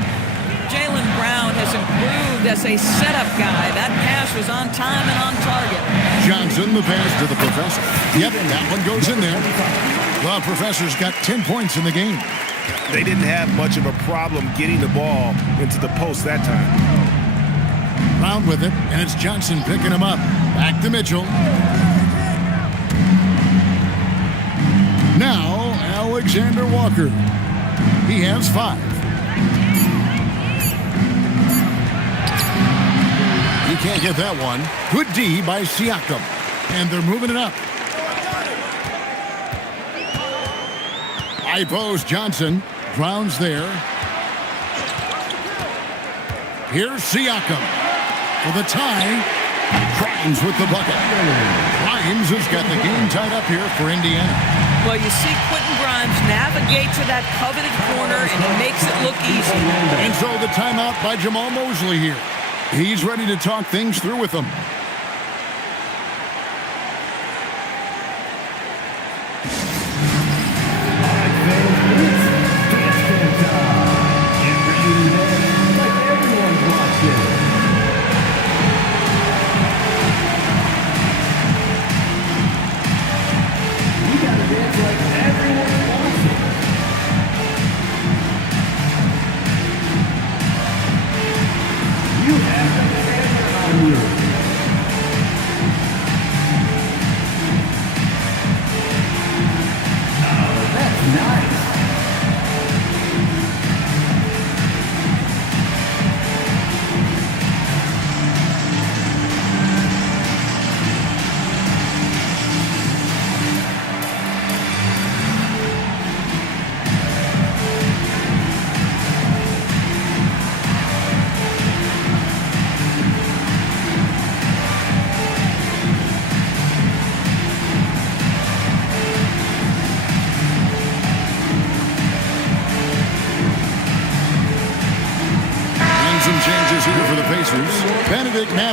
Jaylen Brown has improved as a setup guy. That pass was on time and on target. Johnson, the pass to the professor. Yep, that one goes in there. The professor's got 10 points in the game. They didn't have much of a problem getting the ball into the post that time. Brown with it, and it's Johnson picking him up. Back to Mitchell. Now, Alexander Walker. He has 5. He can't get that one. Good D by Siakam. And they're moving it up. High post Johnson. Brown's there. Here's Siakam for the tie. Grimes with the bucket. Grimes has got the game tied up here for Indiana. Well, you see Quentin Grimes navigate to that coveted corner, and he makes it look easy. And so the timeout by Jamal Mosley here. He's ready to talk things through with them.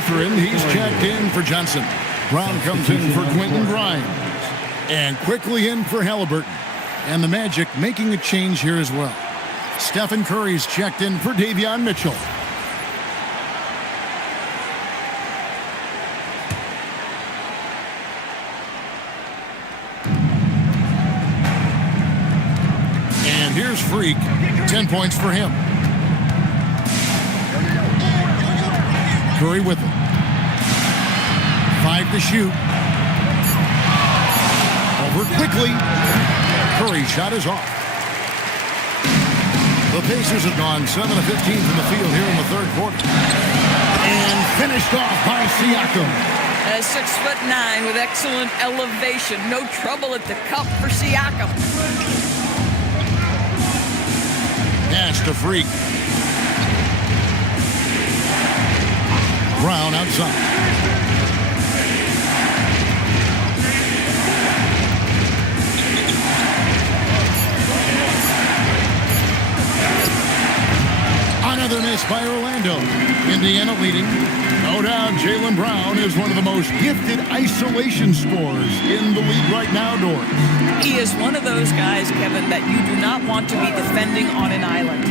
He's checked in for Johnson. Brown comes in for Quentin Grimes. And quickly in for Halliburton. And the Magic making a change here as well. Stephen Curry's checked in for Davion Mitchell. And here's Freak. 10 points for him. Curry with it. 5 to shoot. Over quickly. Curry's shot is off. The Pacers have gone 7 of 15 from the field here in the third quarter. And finished off by Siakam. 6'9" with excellent elevation. No trouble at the cup for Siakam. Pass to Freak. Brown outside. Another miss by Orlando. Indiana leading. No doubt Jaylen Brown is one of the most gifted isolation scorers in the league right now, Doris. He is one of those guys, Kevin, that you do not want to be defending on an island.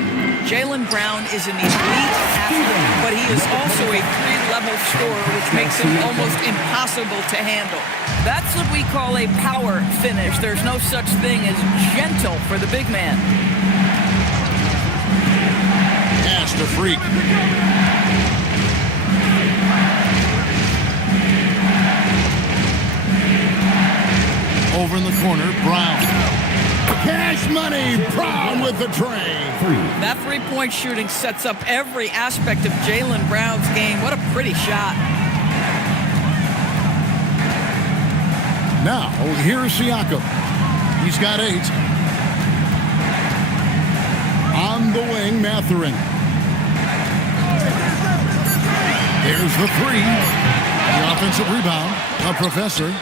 Jaylen Brown is an elite athlete, but he is also a three-level scorer, which makes him almost impossible to handle. That's what we call a power finish. There's no such thing as gentle for the big man. Pass to Freak. Over in the corner, Brown. Cash money, Brown with the tray. That three-point shooting sets up every aspect of Jaylen Brown's game. What a pretty shot. Now, here's Siakam. He's got 8. On the wing, Mathurin. There's the 3. The offensive rebound. A Professor.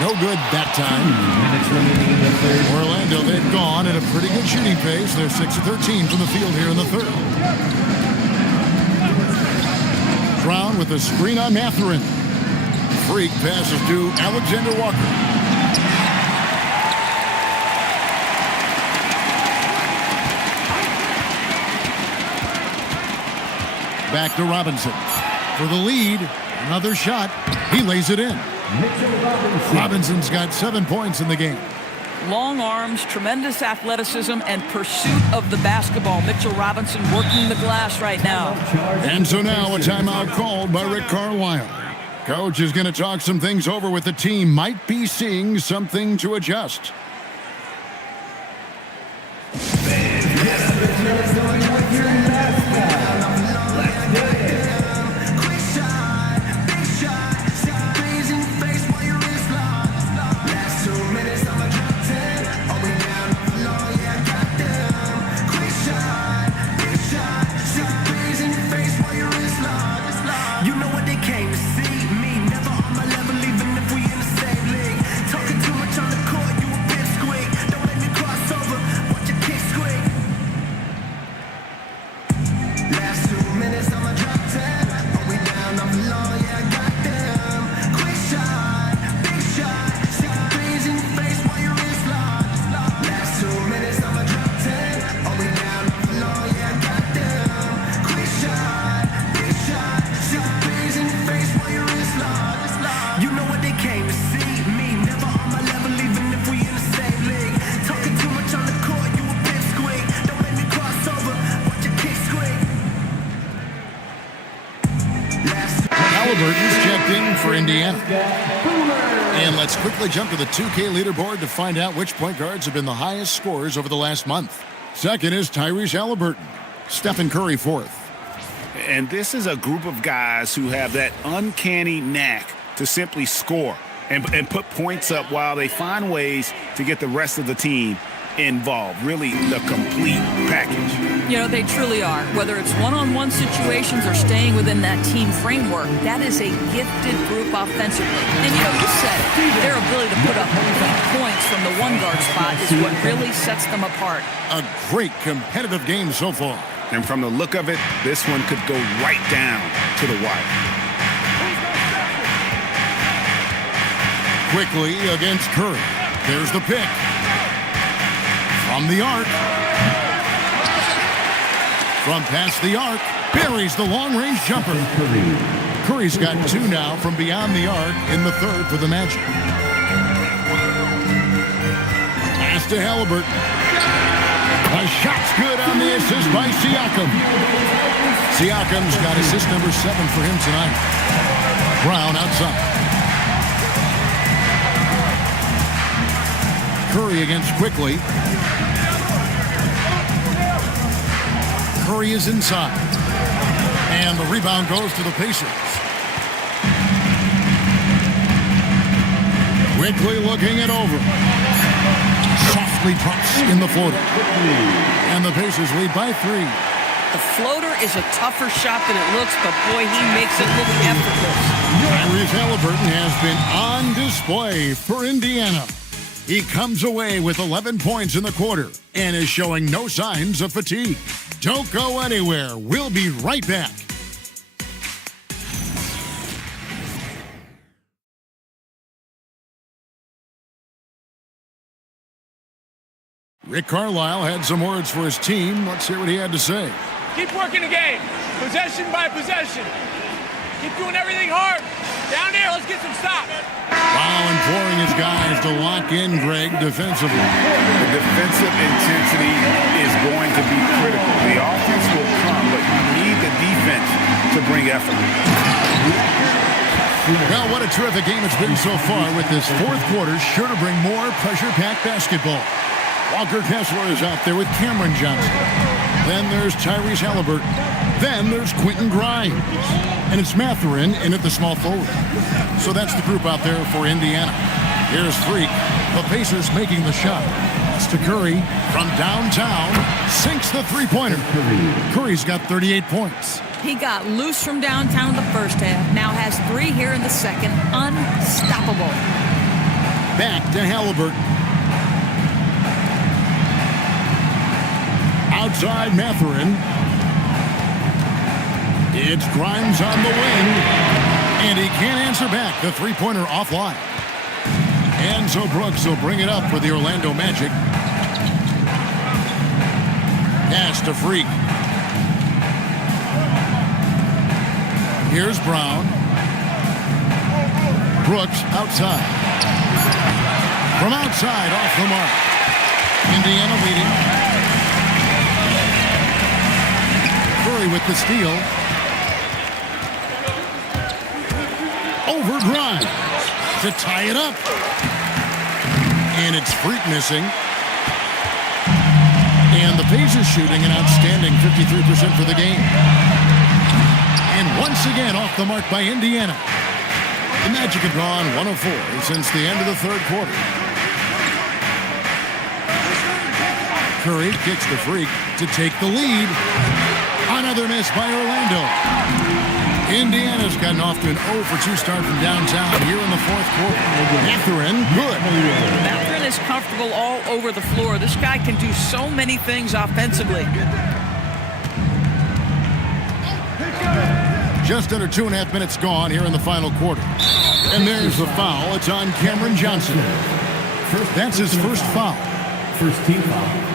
No good that time. Orlando, they've gone at a pretty good shooting pace. They're 6 of 13 from the field here in the third. Brown with a screen on Mathurin. Freak passes to Alexander Walker. Back to Robinson. For the lead, another shot. He lays it in. Robinson's got 7 points in the game. Long arms, tremendous athleticism, and pursuit of the basketball. Mitchell Robinson working the glass right now. And so now a timeout called by Rick Carlisle. Coach is going to talk some things over with the team. Might be seeing something to adjust. Halliburton's checked in for Indiana. And let's quickly jump to the 2K leaderboard to find out which point guards have been the highest scorers over the last month. Second is Tyrese Halliburton. Stephen Curry fourth. And this is a group of guys who have that uncanny knack to simply score and put points up while they find ways to get the rest of the team involved. Really the complete package. You know, they truly are. Whether it's one-on-one situations or staying within that team framework, that is a gifted group offensively. And, you know, you said it, their ability to put up points from the one-guard spot is what really sets them apart. A great competitive game so far. And from the look of it, this one could go right down to the wire. Quickly against Curry. There's the pick. From the arc. From past the arc. Buries the long-range jumper. Curry's got 2 now from beyond the arc in the third for the Magic. Pass to Halliburton. A shot's good on the assist by Siakam. Siakam's got assist number 7 for him tonight. Brown outside. Curry against Quickly. Curry is inside. And the rebound goes to the Pacers. Quickly looking it over. Softly drops in the floater. And the Pacers lead by 3. The floater is a tougher shot than it looks, but boy, he makes it look effortless. Tyrese Halliburton has been on display for Indiana. He comes away with 11 points in the quarter and is showing no signs of fatigue. Don't go anywhere. We'll be right back. Rick Carlisle had some words for his team. Let's hear what he had to say. Keep working the game, possession by possession. Keep doing everything hard. Down there, let's get some stops. While imploring his guys to lock in, Greg, defensively. The defensive intensity is going to be critical. The offense will come, but you need the defense to bring effort. Well, what a terrific game it's been so far, with this fourth quarter sure to bring more pressure-packed basketball. Walker Kessler is out there with Cameron Johnson. Then there's Tyrese Halliburton. Then there's Quentin Grimes. And it's Mathurin in at the small forward. So that's the group out there for Indiana. Here's Freak. The Pacers making the shot. It's to Curry from downtown. Sinks the three-pointer. Curry's got 38 points. He got loose from downtown in the first half. Now has 3 here in the second. Unstoppable. Back to Halliburton. Outside Mathurin. It's Grimes on the wing. And he can't answer back. The three-pointer offline. And so Brooks will bring it up for the Orlando Magic. Pass to Freak. Here's Brown. Brooks outside. From outside, off the mark. Indiana leading. Curry with the steal. Over Grimes to tie it up. And it's Freak missing. And the Pacers shooting an outstanding 53% for the game. And once again off the mark by Indiana. The Magic have gone 104 since the end of the third quarter. Curry kicks the Freak to take the lead. Another miss by Orlando. Indiana's gotten off to an 0-for-2 start from downtown here in the fourth quarter. Mathurin, good. Mathurin is comfortable all over the floor. This guy can do so many things offensively. Just under 2.5 minutes gone here in the final quarter. And there's the foul. It's on Cameron Johnson. That's his first foul. First team foul.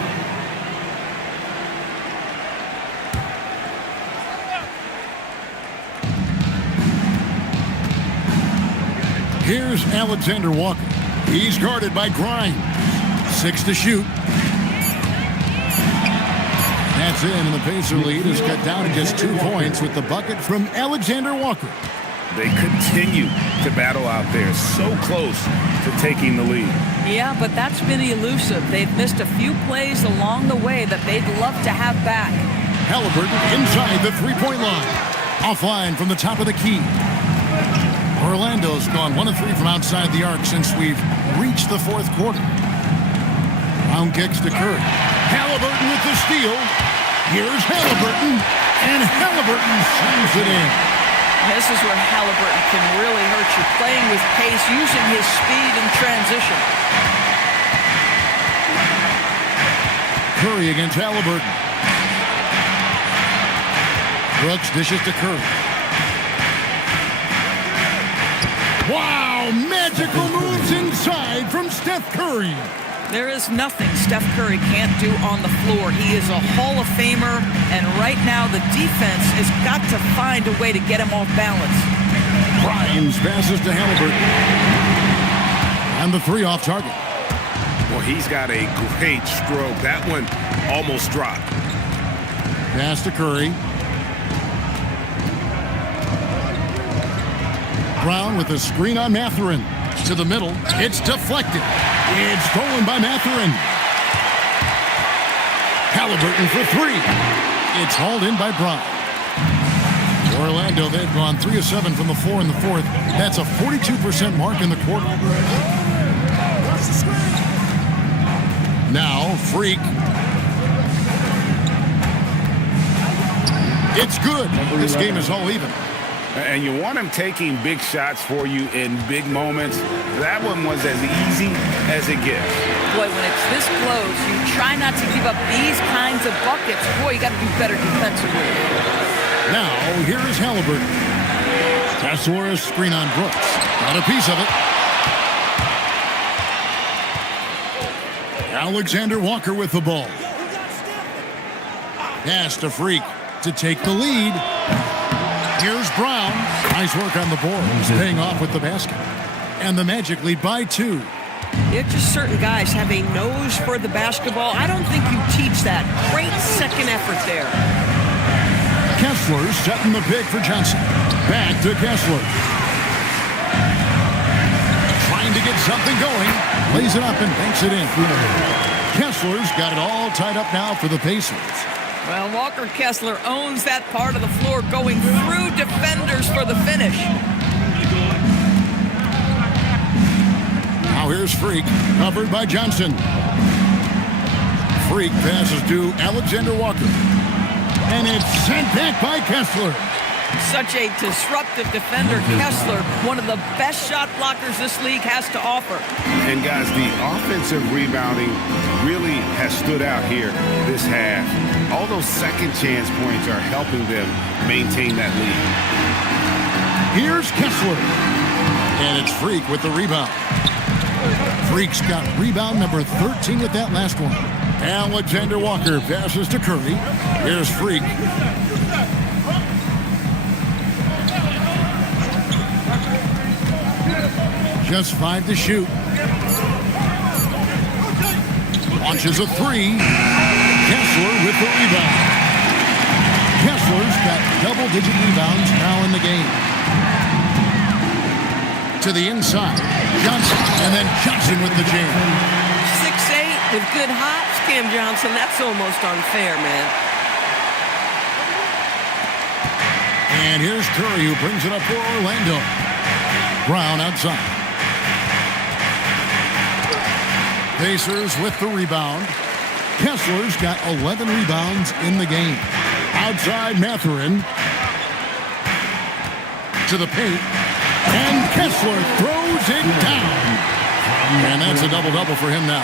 Here's Alexander Walker. He's guarded by Grimes. 6 to shoot. That's in, and the Pacer lead is cut down to just 2 points with the bucket from Alexander Walker. They continue to battle out there, so close to taking the lead. Yeah, but that's been elusive. They've missed a few plays along the way that they'd love to have back. Halliburton inside the three-point line. Offline from the top of the key. Orlando's gone 1 of 3 from outside the arc since we've reached the fourth quarter. Round kicks to Curry. Halliburton with the steal. Here's Halliburton, and Halliburton slams it in. This is where Halliburton can really hurt you, playing with pace, using his speed in transition. Curry against Halliburton. Brooks dishes to Curry. Wow, magical moves inside from Steph Curry. There is nothing Steph Curry can't do on the floor. He is a Hall of Famer, and right now the defense has got to find a way to get him off balance. Grimes passes to Halliburton. And the 3 off target. Well, he's got a great stroke. That one almost dropped. Pass to Curry. Brown with a screen on Mathurin. To the middle. It's deflected. It's stolen by Mathurin. Halliburton for 3. It's hauled in by Brown. Orlando, they've gone 3 of 7 from the floor in the fourth. That's a 42% mark in the quarter. Now, Freak. It's good. This game is all even. And you want him taking big shots for you in big moments. That one was as easy as it gets. Boy, when it's this close, you try not to give up these kinds of buckets. Boy, you got to do better defensively. Now, here is Halliburton. Kessler, screen on Brooks. Got a piece of it. Alexander Walker with the ball. Pass to Freak to take the lead. Here's Brown. Nice work on the boards, paying off with the basket. And the Magic lead by 2. It's just certain guys have a nose for the basketball. I don't think you teach that. Great second effort there. Kessler setting the pick for Johnson. Back to Kessler. Trying to get something going. Lays it up and banks it in. Kessler's got it all tied up now for the Pacers. Well, Walker Kessler owns that part of the floor, going through defenders for the finish. Now here's Freak, covered by Johnson. Freak passes to Alexander Walker. And it's sent back by Kessler. Such a disruptive defender, Kessler, one of the best shot blockers this league has to offer. And guys, the offensive rebounding really has stood out here this half. All those second chance points are helping them maintain that lead. Here's Kessler. And it's Freak with the rebound. Freak's got rebound number 13 with that last one. Alexander Walker passes to Curry. Here's Freak. Just 5 to shoot. Launches a 3. Kessler with the rebound. Kessler's got double-digit rebounds now in the game. To the inside. Johnson, and then Johnson with the jam. 6'8" with good hops, Cam Johnson. That's almost unfair, man. And here's Curry, who brings it up for Orlando. Brown outside. Pacers with the rebound. Kessler's got 11 rebounds in the game. Outside Mathurin. To the paint. And Kessler throws it down. And that's a double-double for him now.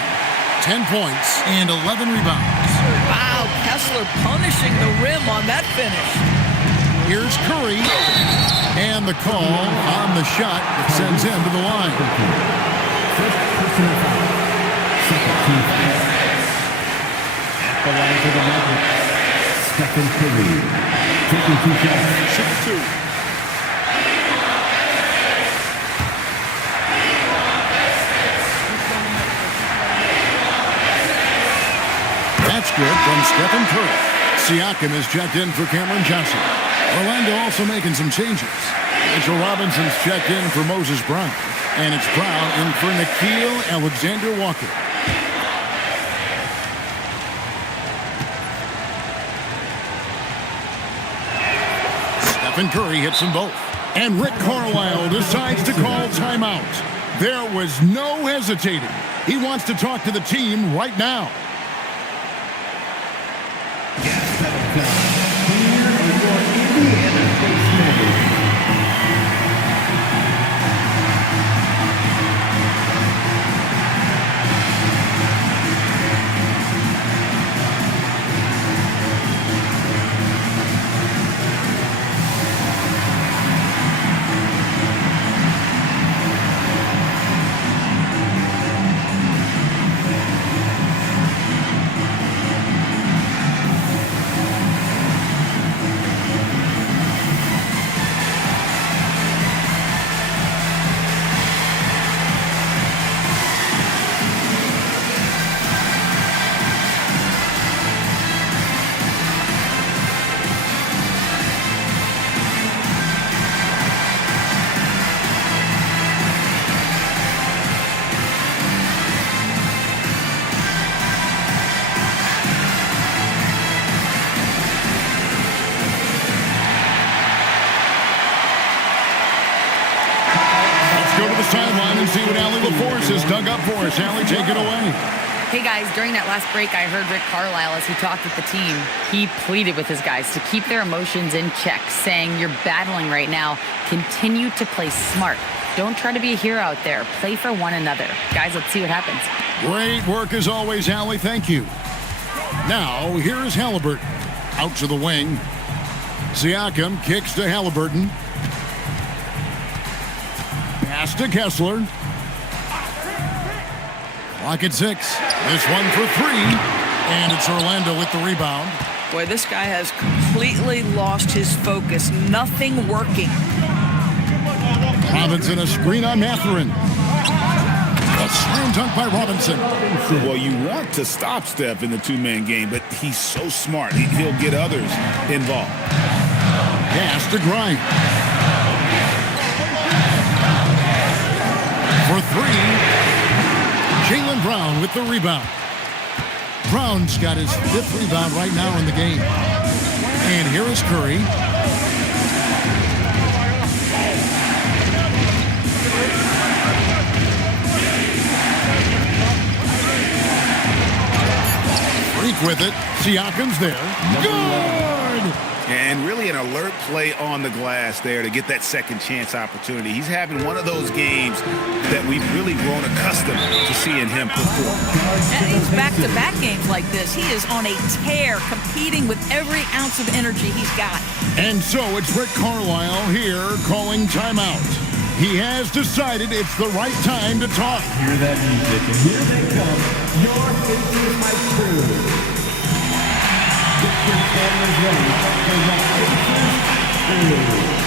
10 points and 11 rebounds. Wow, Kessler punishing the rim on that finish. Here's Curry. And the call on the shot that sends him to the line. The line to the Magic. Stephen Curry. Taking 2 shots. Shoots 2. That's good from Stephen Curry. Siakam is checked in for Cameron Johnson. Orlando also making some changes. Mitchell Robinson's checked in for Moses Brown. And it's Brown in for Nickeil Alexander-Walker. Stephen Curry hits them both. And Rick Carlisle decides to call timeout. There was no hesitating. He wants to talk to the team right now. Sideline and see what Allie LaForce has dug up for us. Allie, take it away. Hey guys, during that last break, I heard Rick Carlisle as he talked with the team. He pleaded with his guys to keep their emotions in check, saying, "You're battling right now. Continue to play smart. Don't try to be a hero out there. Play for one another." Guys, let's see what happens. Great work as always, Allie. Thank you. Now, here is Halliburton. Out to the wing. Siakam kicks to Halliburton. Pass to Kessler. Clock at 6. This one for 3. And it's Orlando with the rebound. Boy, this guy has completely lost his focus. Nothing working. Robinson, a screen on Mathurin. A slam dunk by Robinson. Well, you want to stop Steph in the two-man game, but he's so smart. He'll get others involved. Pass to Grimes. For 3. Jaylen Brown with the rebound. Brown's got his 5th rebound right now in the game. And here is Curry. Freak with it. Siakam's there. Good! And really an alert play on the glass there to get that second chance opportunity. He's having one of those games that we've really grown accustomed to seeing him perform. And he's back-to-back games like this. He is on a tear, competing with every ounce of energy he's got. And so it's Rick Carlisle here calling timeout. He has decided it's the right time to talk. Hear that music, and here they come. Your faces, my crew. Get your cameras ready for the Faces crew.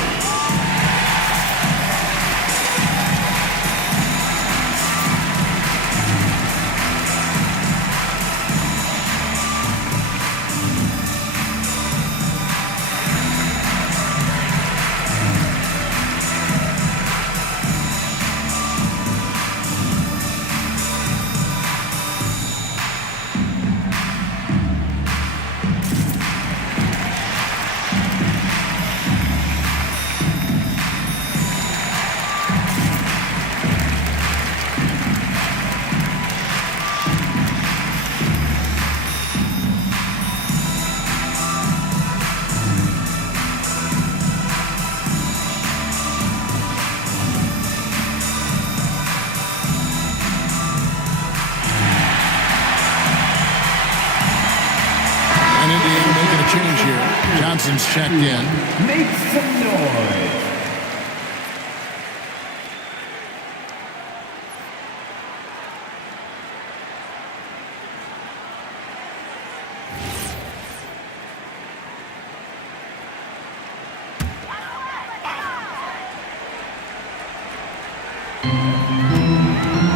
Change here. Johnson's checked in. Make some noise.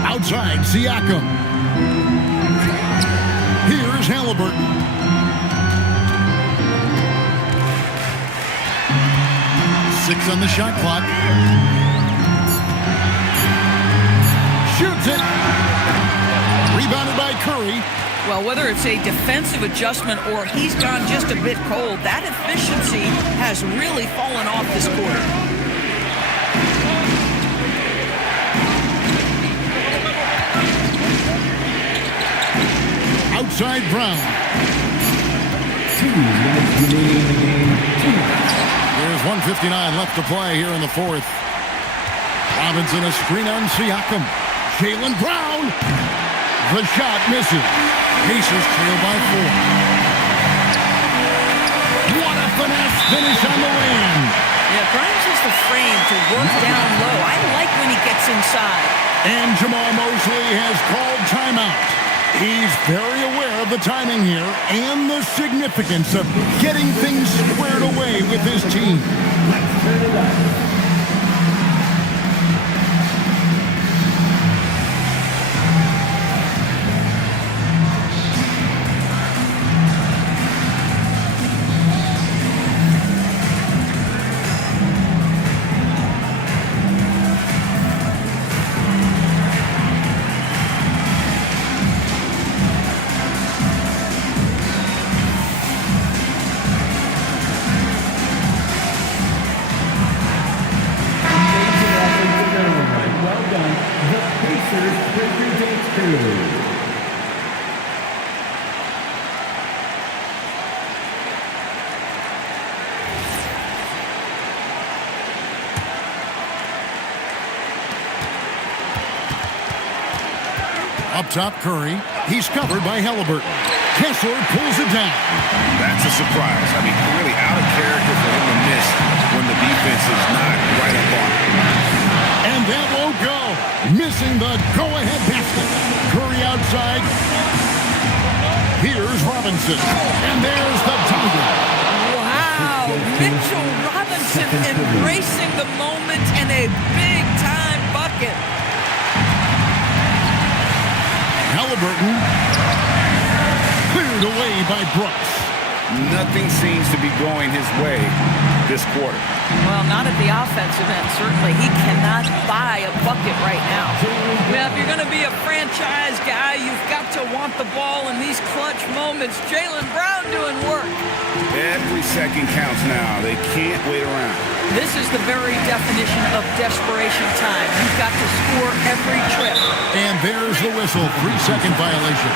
Outside, Siakam. Here's Halliburton. Six on the shot clock. Shoots it. Rebounded by Curry. Well, whether it's a defensive adjustment or he's gone just a bit cold, that efficiency has really fallen off this quarter. Outside Brown. 2 minutes remaining in the game. There's 1:59 left to play here in the 4th. Robinson, a screen on Siakam. Jaylen Brown. The shot misses. Pacers trail by 4. What a finesse finish on the wing. Yeah, Grimes is the frame to work down low. I like when he gets inside. And Jamal Mosley has called timeout. He's very aware of the timing here and the significance of getting things squared away with his team. Let's turn it up. Up top, Curry. He's covered by Halliburton. Kessler pulls it down. That's a surprise. I mean, really out of character for him to miss when the defense is not right up on him. And that won't go. Missing the go-ahead basket. Curry outside. Here's Robinson. And there's the dagger. Wow. Mitchell Robinson embracing the moment and a big-time bucket. Halliburton cleared away by Brooks. Nothing seems to be going his way this quarter. Well, not at the offensive end, certainly. He cannot buy a bucket right now. Well, if you're going to be a franchise guy, you've got to want the ball in these clutch moments. Jaylen Brown doing work. Every second counts now. They can't wait around. This is the very definition of desperation time. You've got to score every trip. And there's the whistle. 3-second violation.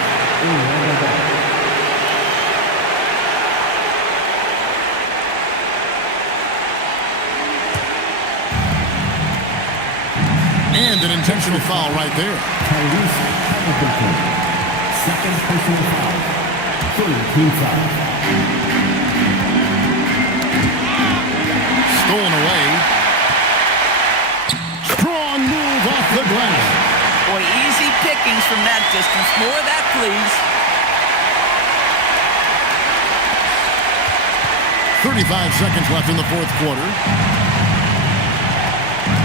And an intentional foul right there. Second personal foul. 13 foul. Stolen away. Strong move off the glass. Boy, easy pickings from that distance. More of that, please. 35 seconds left in the fourth quarter.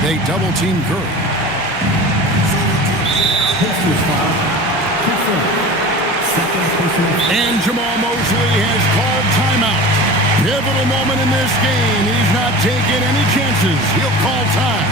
They double-team Curry. And Jamal Mosley has called timeout. Pivotal moment in this game. He's not taking any chances. He'll call time.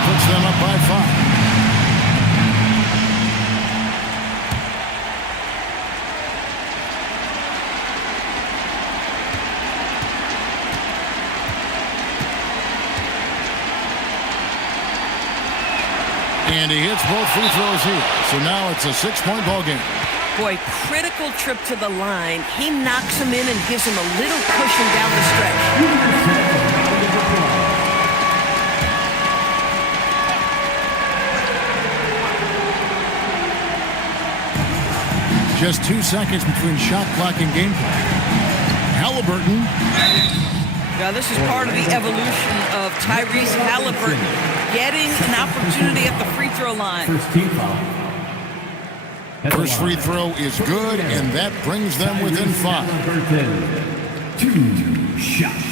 Puts them up by 5. And he hits both free throws here. So now it's a 6-point ball game. Boy, critical trip to the line. He knocks him in and gives him a little cushion down the stretch. Just 2 seconds between shot clock and game clock. Halliburton. Now, this is part of the evolution of Tyrese Halliburton getting an opportunity at the free throw line. First free throw is good, and that brings them within 5. 2 shots.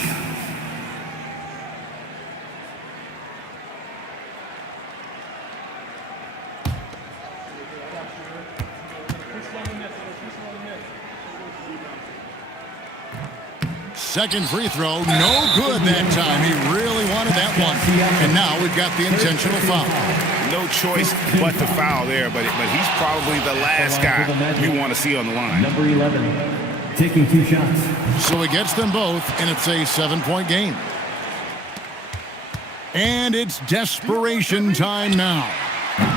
Second free throw, no good that time. He really wanted that one. And now we've got the intentional foul. No choice but to foul there, but he's probably the last guy you want to see on the line. Number 11, taking 2 shots. So he gets them both, and it's a 7-point game. And it's desperation time now.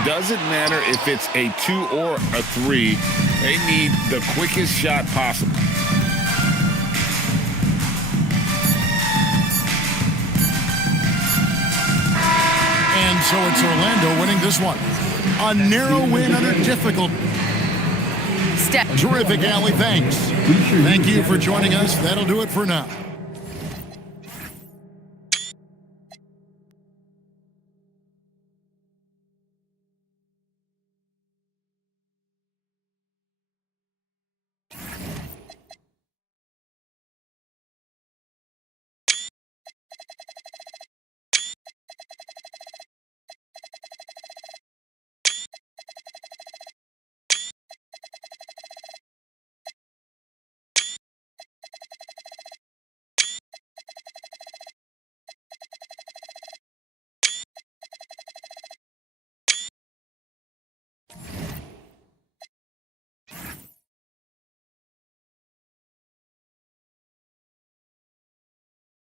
Doesn't matter if it's a 2 or a 3. They need the quickest shot possible. And so it's Orlando winning this one. A narrow win under difficult. Terrific, Allie. Thanks. Thank you for joining us. That'll do it for now.